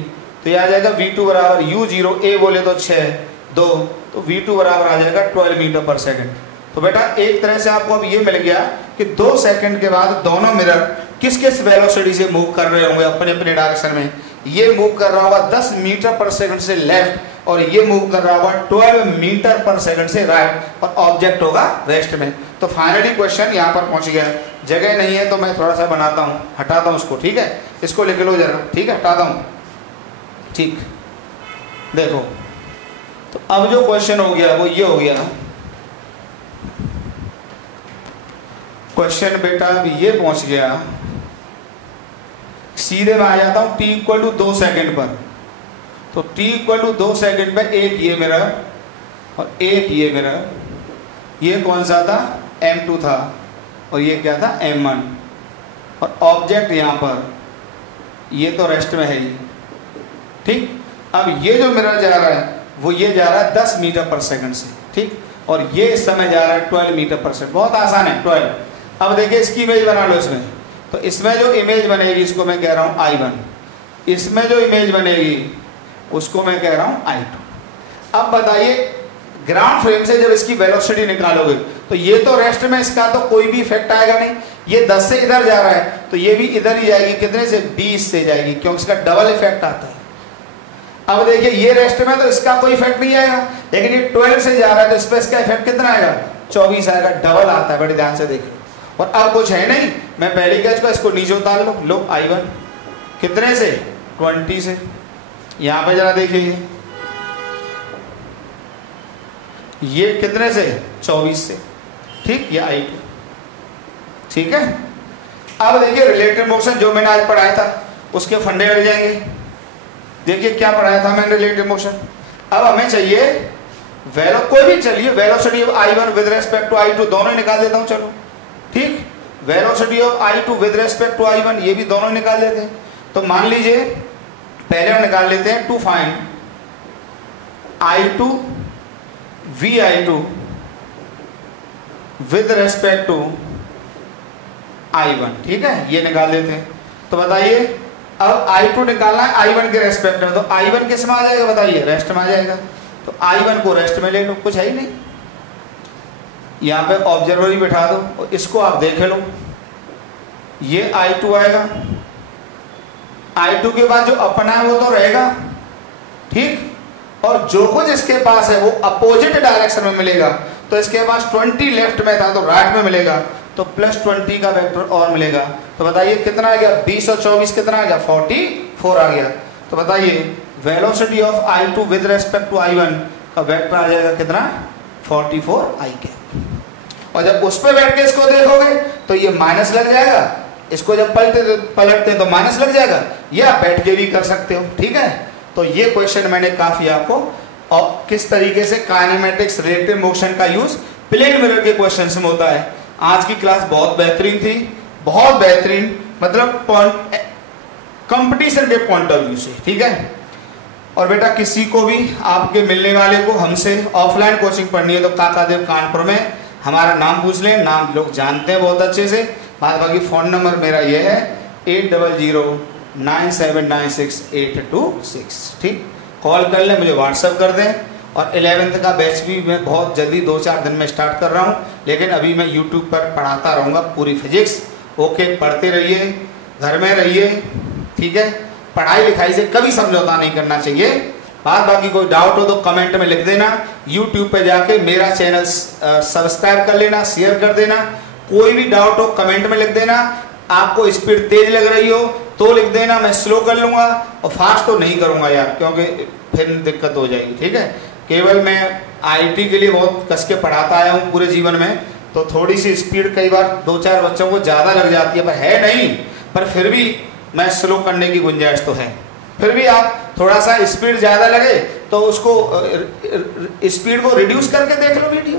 तो ये आ जाएगा v2 बराबर u0, a बोले तो 6 2, तो v2 बराबर आ जाएगा 12 मीटर पर सेकंड। तो बेटा एक तरह से आपको अब ये मिल गया कि 2 सेकंड के बाद दोनों मिरर किस किस वेलोसिटी से मूव कर रहे होंगे अपने अपने डायरेक्शन में। ये मूव कर रहा होगा 10 मीटर पर सेकंड से लेफ्ट, और ये मूव कर रहा होगा 12 मीटर पर सेकंड से राइट, और ऑब्जेक्ट होगा रेस्ट में। तो फाइनली क्वेश्चन यहाँ पर पहुंच गया। जगह नहीं है तो मैं थोड़ा सा बनाता हूँ, हटाता हूँ उसको, ठीक है, इसको लिख लो जरा, ठीक है, हटाता हूँ। ठीक, देखो तो अब जो क्वेश्चन हो गया वो ये हो गया क्वेश्चन बेटा, अभी ये पहुंच गया, सीधे मैं आ जाता हूं t इक्वल टू 2 सेकेंड पर। तो t इक्वल टू 2 सेकेंड में एक ये मिरर और एक ये मिरर, ये कौन सा था m2 था, और ये क्या था m1, और ऑब्जेक्ट यहाँ पर ये तो रेस्ट में है ही। ठीक, अब ये जो मिरर जा रहा है वो ये जा रहा है 10 मीटर पर सेकंड से, ठीक, और ये इस समय जा रहा है 12 मीटर पर सेकंड, बहुत आसान है 12। अब देखिए इसकी इमेज बना लो इसमें, तो इसमें जो इमेज बनेगी इसको मैं कह रहा हूँ I1, इसमें जो इमेज बनेगी उसको मैं कह रहा हूँ I2। अब बताइए ग्राउंड फ्रेम से जब इसकी वेलोसिटी निकालोगे तो ये तो रेस्ट में, इसका तो कोई भी इफेक्ट आएगा नहीं, ये 10 से इधर जा रहा है तो ये भी इधर ही जाएगी, कितने से 20 से जाएगी, क्योंकि इसका डबल इफेक्ट आता है। अब देखिए ये रेस्ट में तो इसका कोई इफेक्ट नहीं आएगा, लेकिन ये 12 से जा रहा है तो इस पर इसका इफेक्ट कितना आएगा 24 आएगा, डबल आता है, बड़े ध्यान से देख लो। और अब कुछ है नहीं, मैं पहले कैच को इसको नीचे उतार लो I1 कितने से 20 से, यहाँ पे जरा देखिए ये कितने से 24 से, ठीक, ये I2, ठीक है। अब देखिए रिलेटिव मोशन जो मैंने आज पढ़ाया था उसके फंडे लग जाएंगे। देखिए क्या पढ़ाया था मैंने रिलेटिव मोशन। अब हमें चाहिए कोई भी, चलिए velocity of I1 with respect to I2 दोनों निकाल देता हूँ, चलो ठीक, velocity of I2 with respect to I1 ये भी दोनों निकाल लेते हैं। तो मान लीजिए पहले हम निकाल लेते हैं to find I2 VI2 with respect to I1, ठीक है, ये निकाल लेते हैं। तो बताइए अब I2 निकालना है I1 के रेस्पेक्ट में, तो I1 किस में आ जाएगा बताइए, रेस्ट में आ जाएगा, तो I1 को रेस्ट में ले लो, कुछ है ही नहीं, यहाँ पे ऑब्जर्वर ही बैठा दो और इसको आप देख लो, ये I2 आएगा, I2 के बाद जो अपना है वो तो रहेगा, ठीक, और जो कुछ इसके पास है वो अपोजिट डायरेक्शन में मिलेगा, तो इसके पास 20 लेफ्ट में था तो राइट में मिलेगा, तो +20 का वेक्टर और मिलेगा। तो बताइए कितना आ गया, 20 और 24 कितना आ गया 44 आ गया। तो बताइए velocity of I2 with respect to I1 का वेक्टर आ जाएगा कितना 44 I के। और जब उस पर बैठ के इसको देखोगे तो ये माइनस लग जाएगा, इसको जब पलटते हैं तो माइनस लग जाएगा। ये आप बैठ के भी कर सकते हो, ठीक है। तो ये क्वेश्चन मैंने काफी आपको, और किस तरीके से काइनेमेटिक्स रिलेटिव मोशन का यूज प्लेन मिरर के क्वेश्चन में होता है। आज की क्लास बहुत बेहतरीन थी, बहुत बेहतरीन, मतलब कंपटीशन के पॉइंट ऑफ व्यू से, ठीक है। और बेटा किसी को भी आपके मिलने वाले को हमसे ऑफलाइन कोचिंग पढ़नी है तो काकादेव कानपुर में हमारा नाम पूछ लें, नाम लोग जानते हैं बहुत अच्छे से। बाकी फ़ोन नंबर मेरा ये है 8009796826, ठीक। कॉल कर लें, मुझे व्हाट्सअप कर दें। और 11th का बैच भी मैं बहुत जल्दी 2-4 दिन में स्टार्ट कर रहा हूँ, लेकिन अभी मैं यूट्यूब पर पढ़ाता रहूँगा पूरी फिजिक्स। ओके, पढ़ते रहिए, घर में रहिए, ठीक है। पढ़ाई लिखाई से कभी समझौता नहीं करना चाहिए। बाकी कोई डाउट हो तो कमेंट में लिख देना, यूट्यूब पे जाके मेरा चैनल सब्सक्राइब कर लेना, शेयर कर देना। कोई भी डाउट हो कमेंट में लिख देना। आपको स्पीड तेज लग रही हो तो लिख देना, मैं स्लो कर लूँगा, और फास्ट तो नहीं करूँगा यार, क्योंकि फिर दिक्कत हो जाएगी, ठीक है। केवल मैं IIT के लिए बहुत कस के पढ़ाता आया हूँ पूरे जीवन में, तो थोड़ी सी स्पीड कई बार 2-4 बच्चों को ज़्यादा लग जाती है, पर है नहीं, पर फिर भी मैं स्लो करने की गुंजाइश तो है। फिर भी आप थोड़ा सा स्पीड ज़्यादा लगे तो उसको स्पीड को रिड्यूस करके देख लो वीडियो।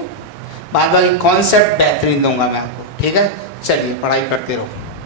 बाकी कॉन्सेप्ट बेहतरीन दूंगा मैं आपको, ठीक है। चलिए पढ़ाई करते रहो।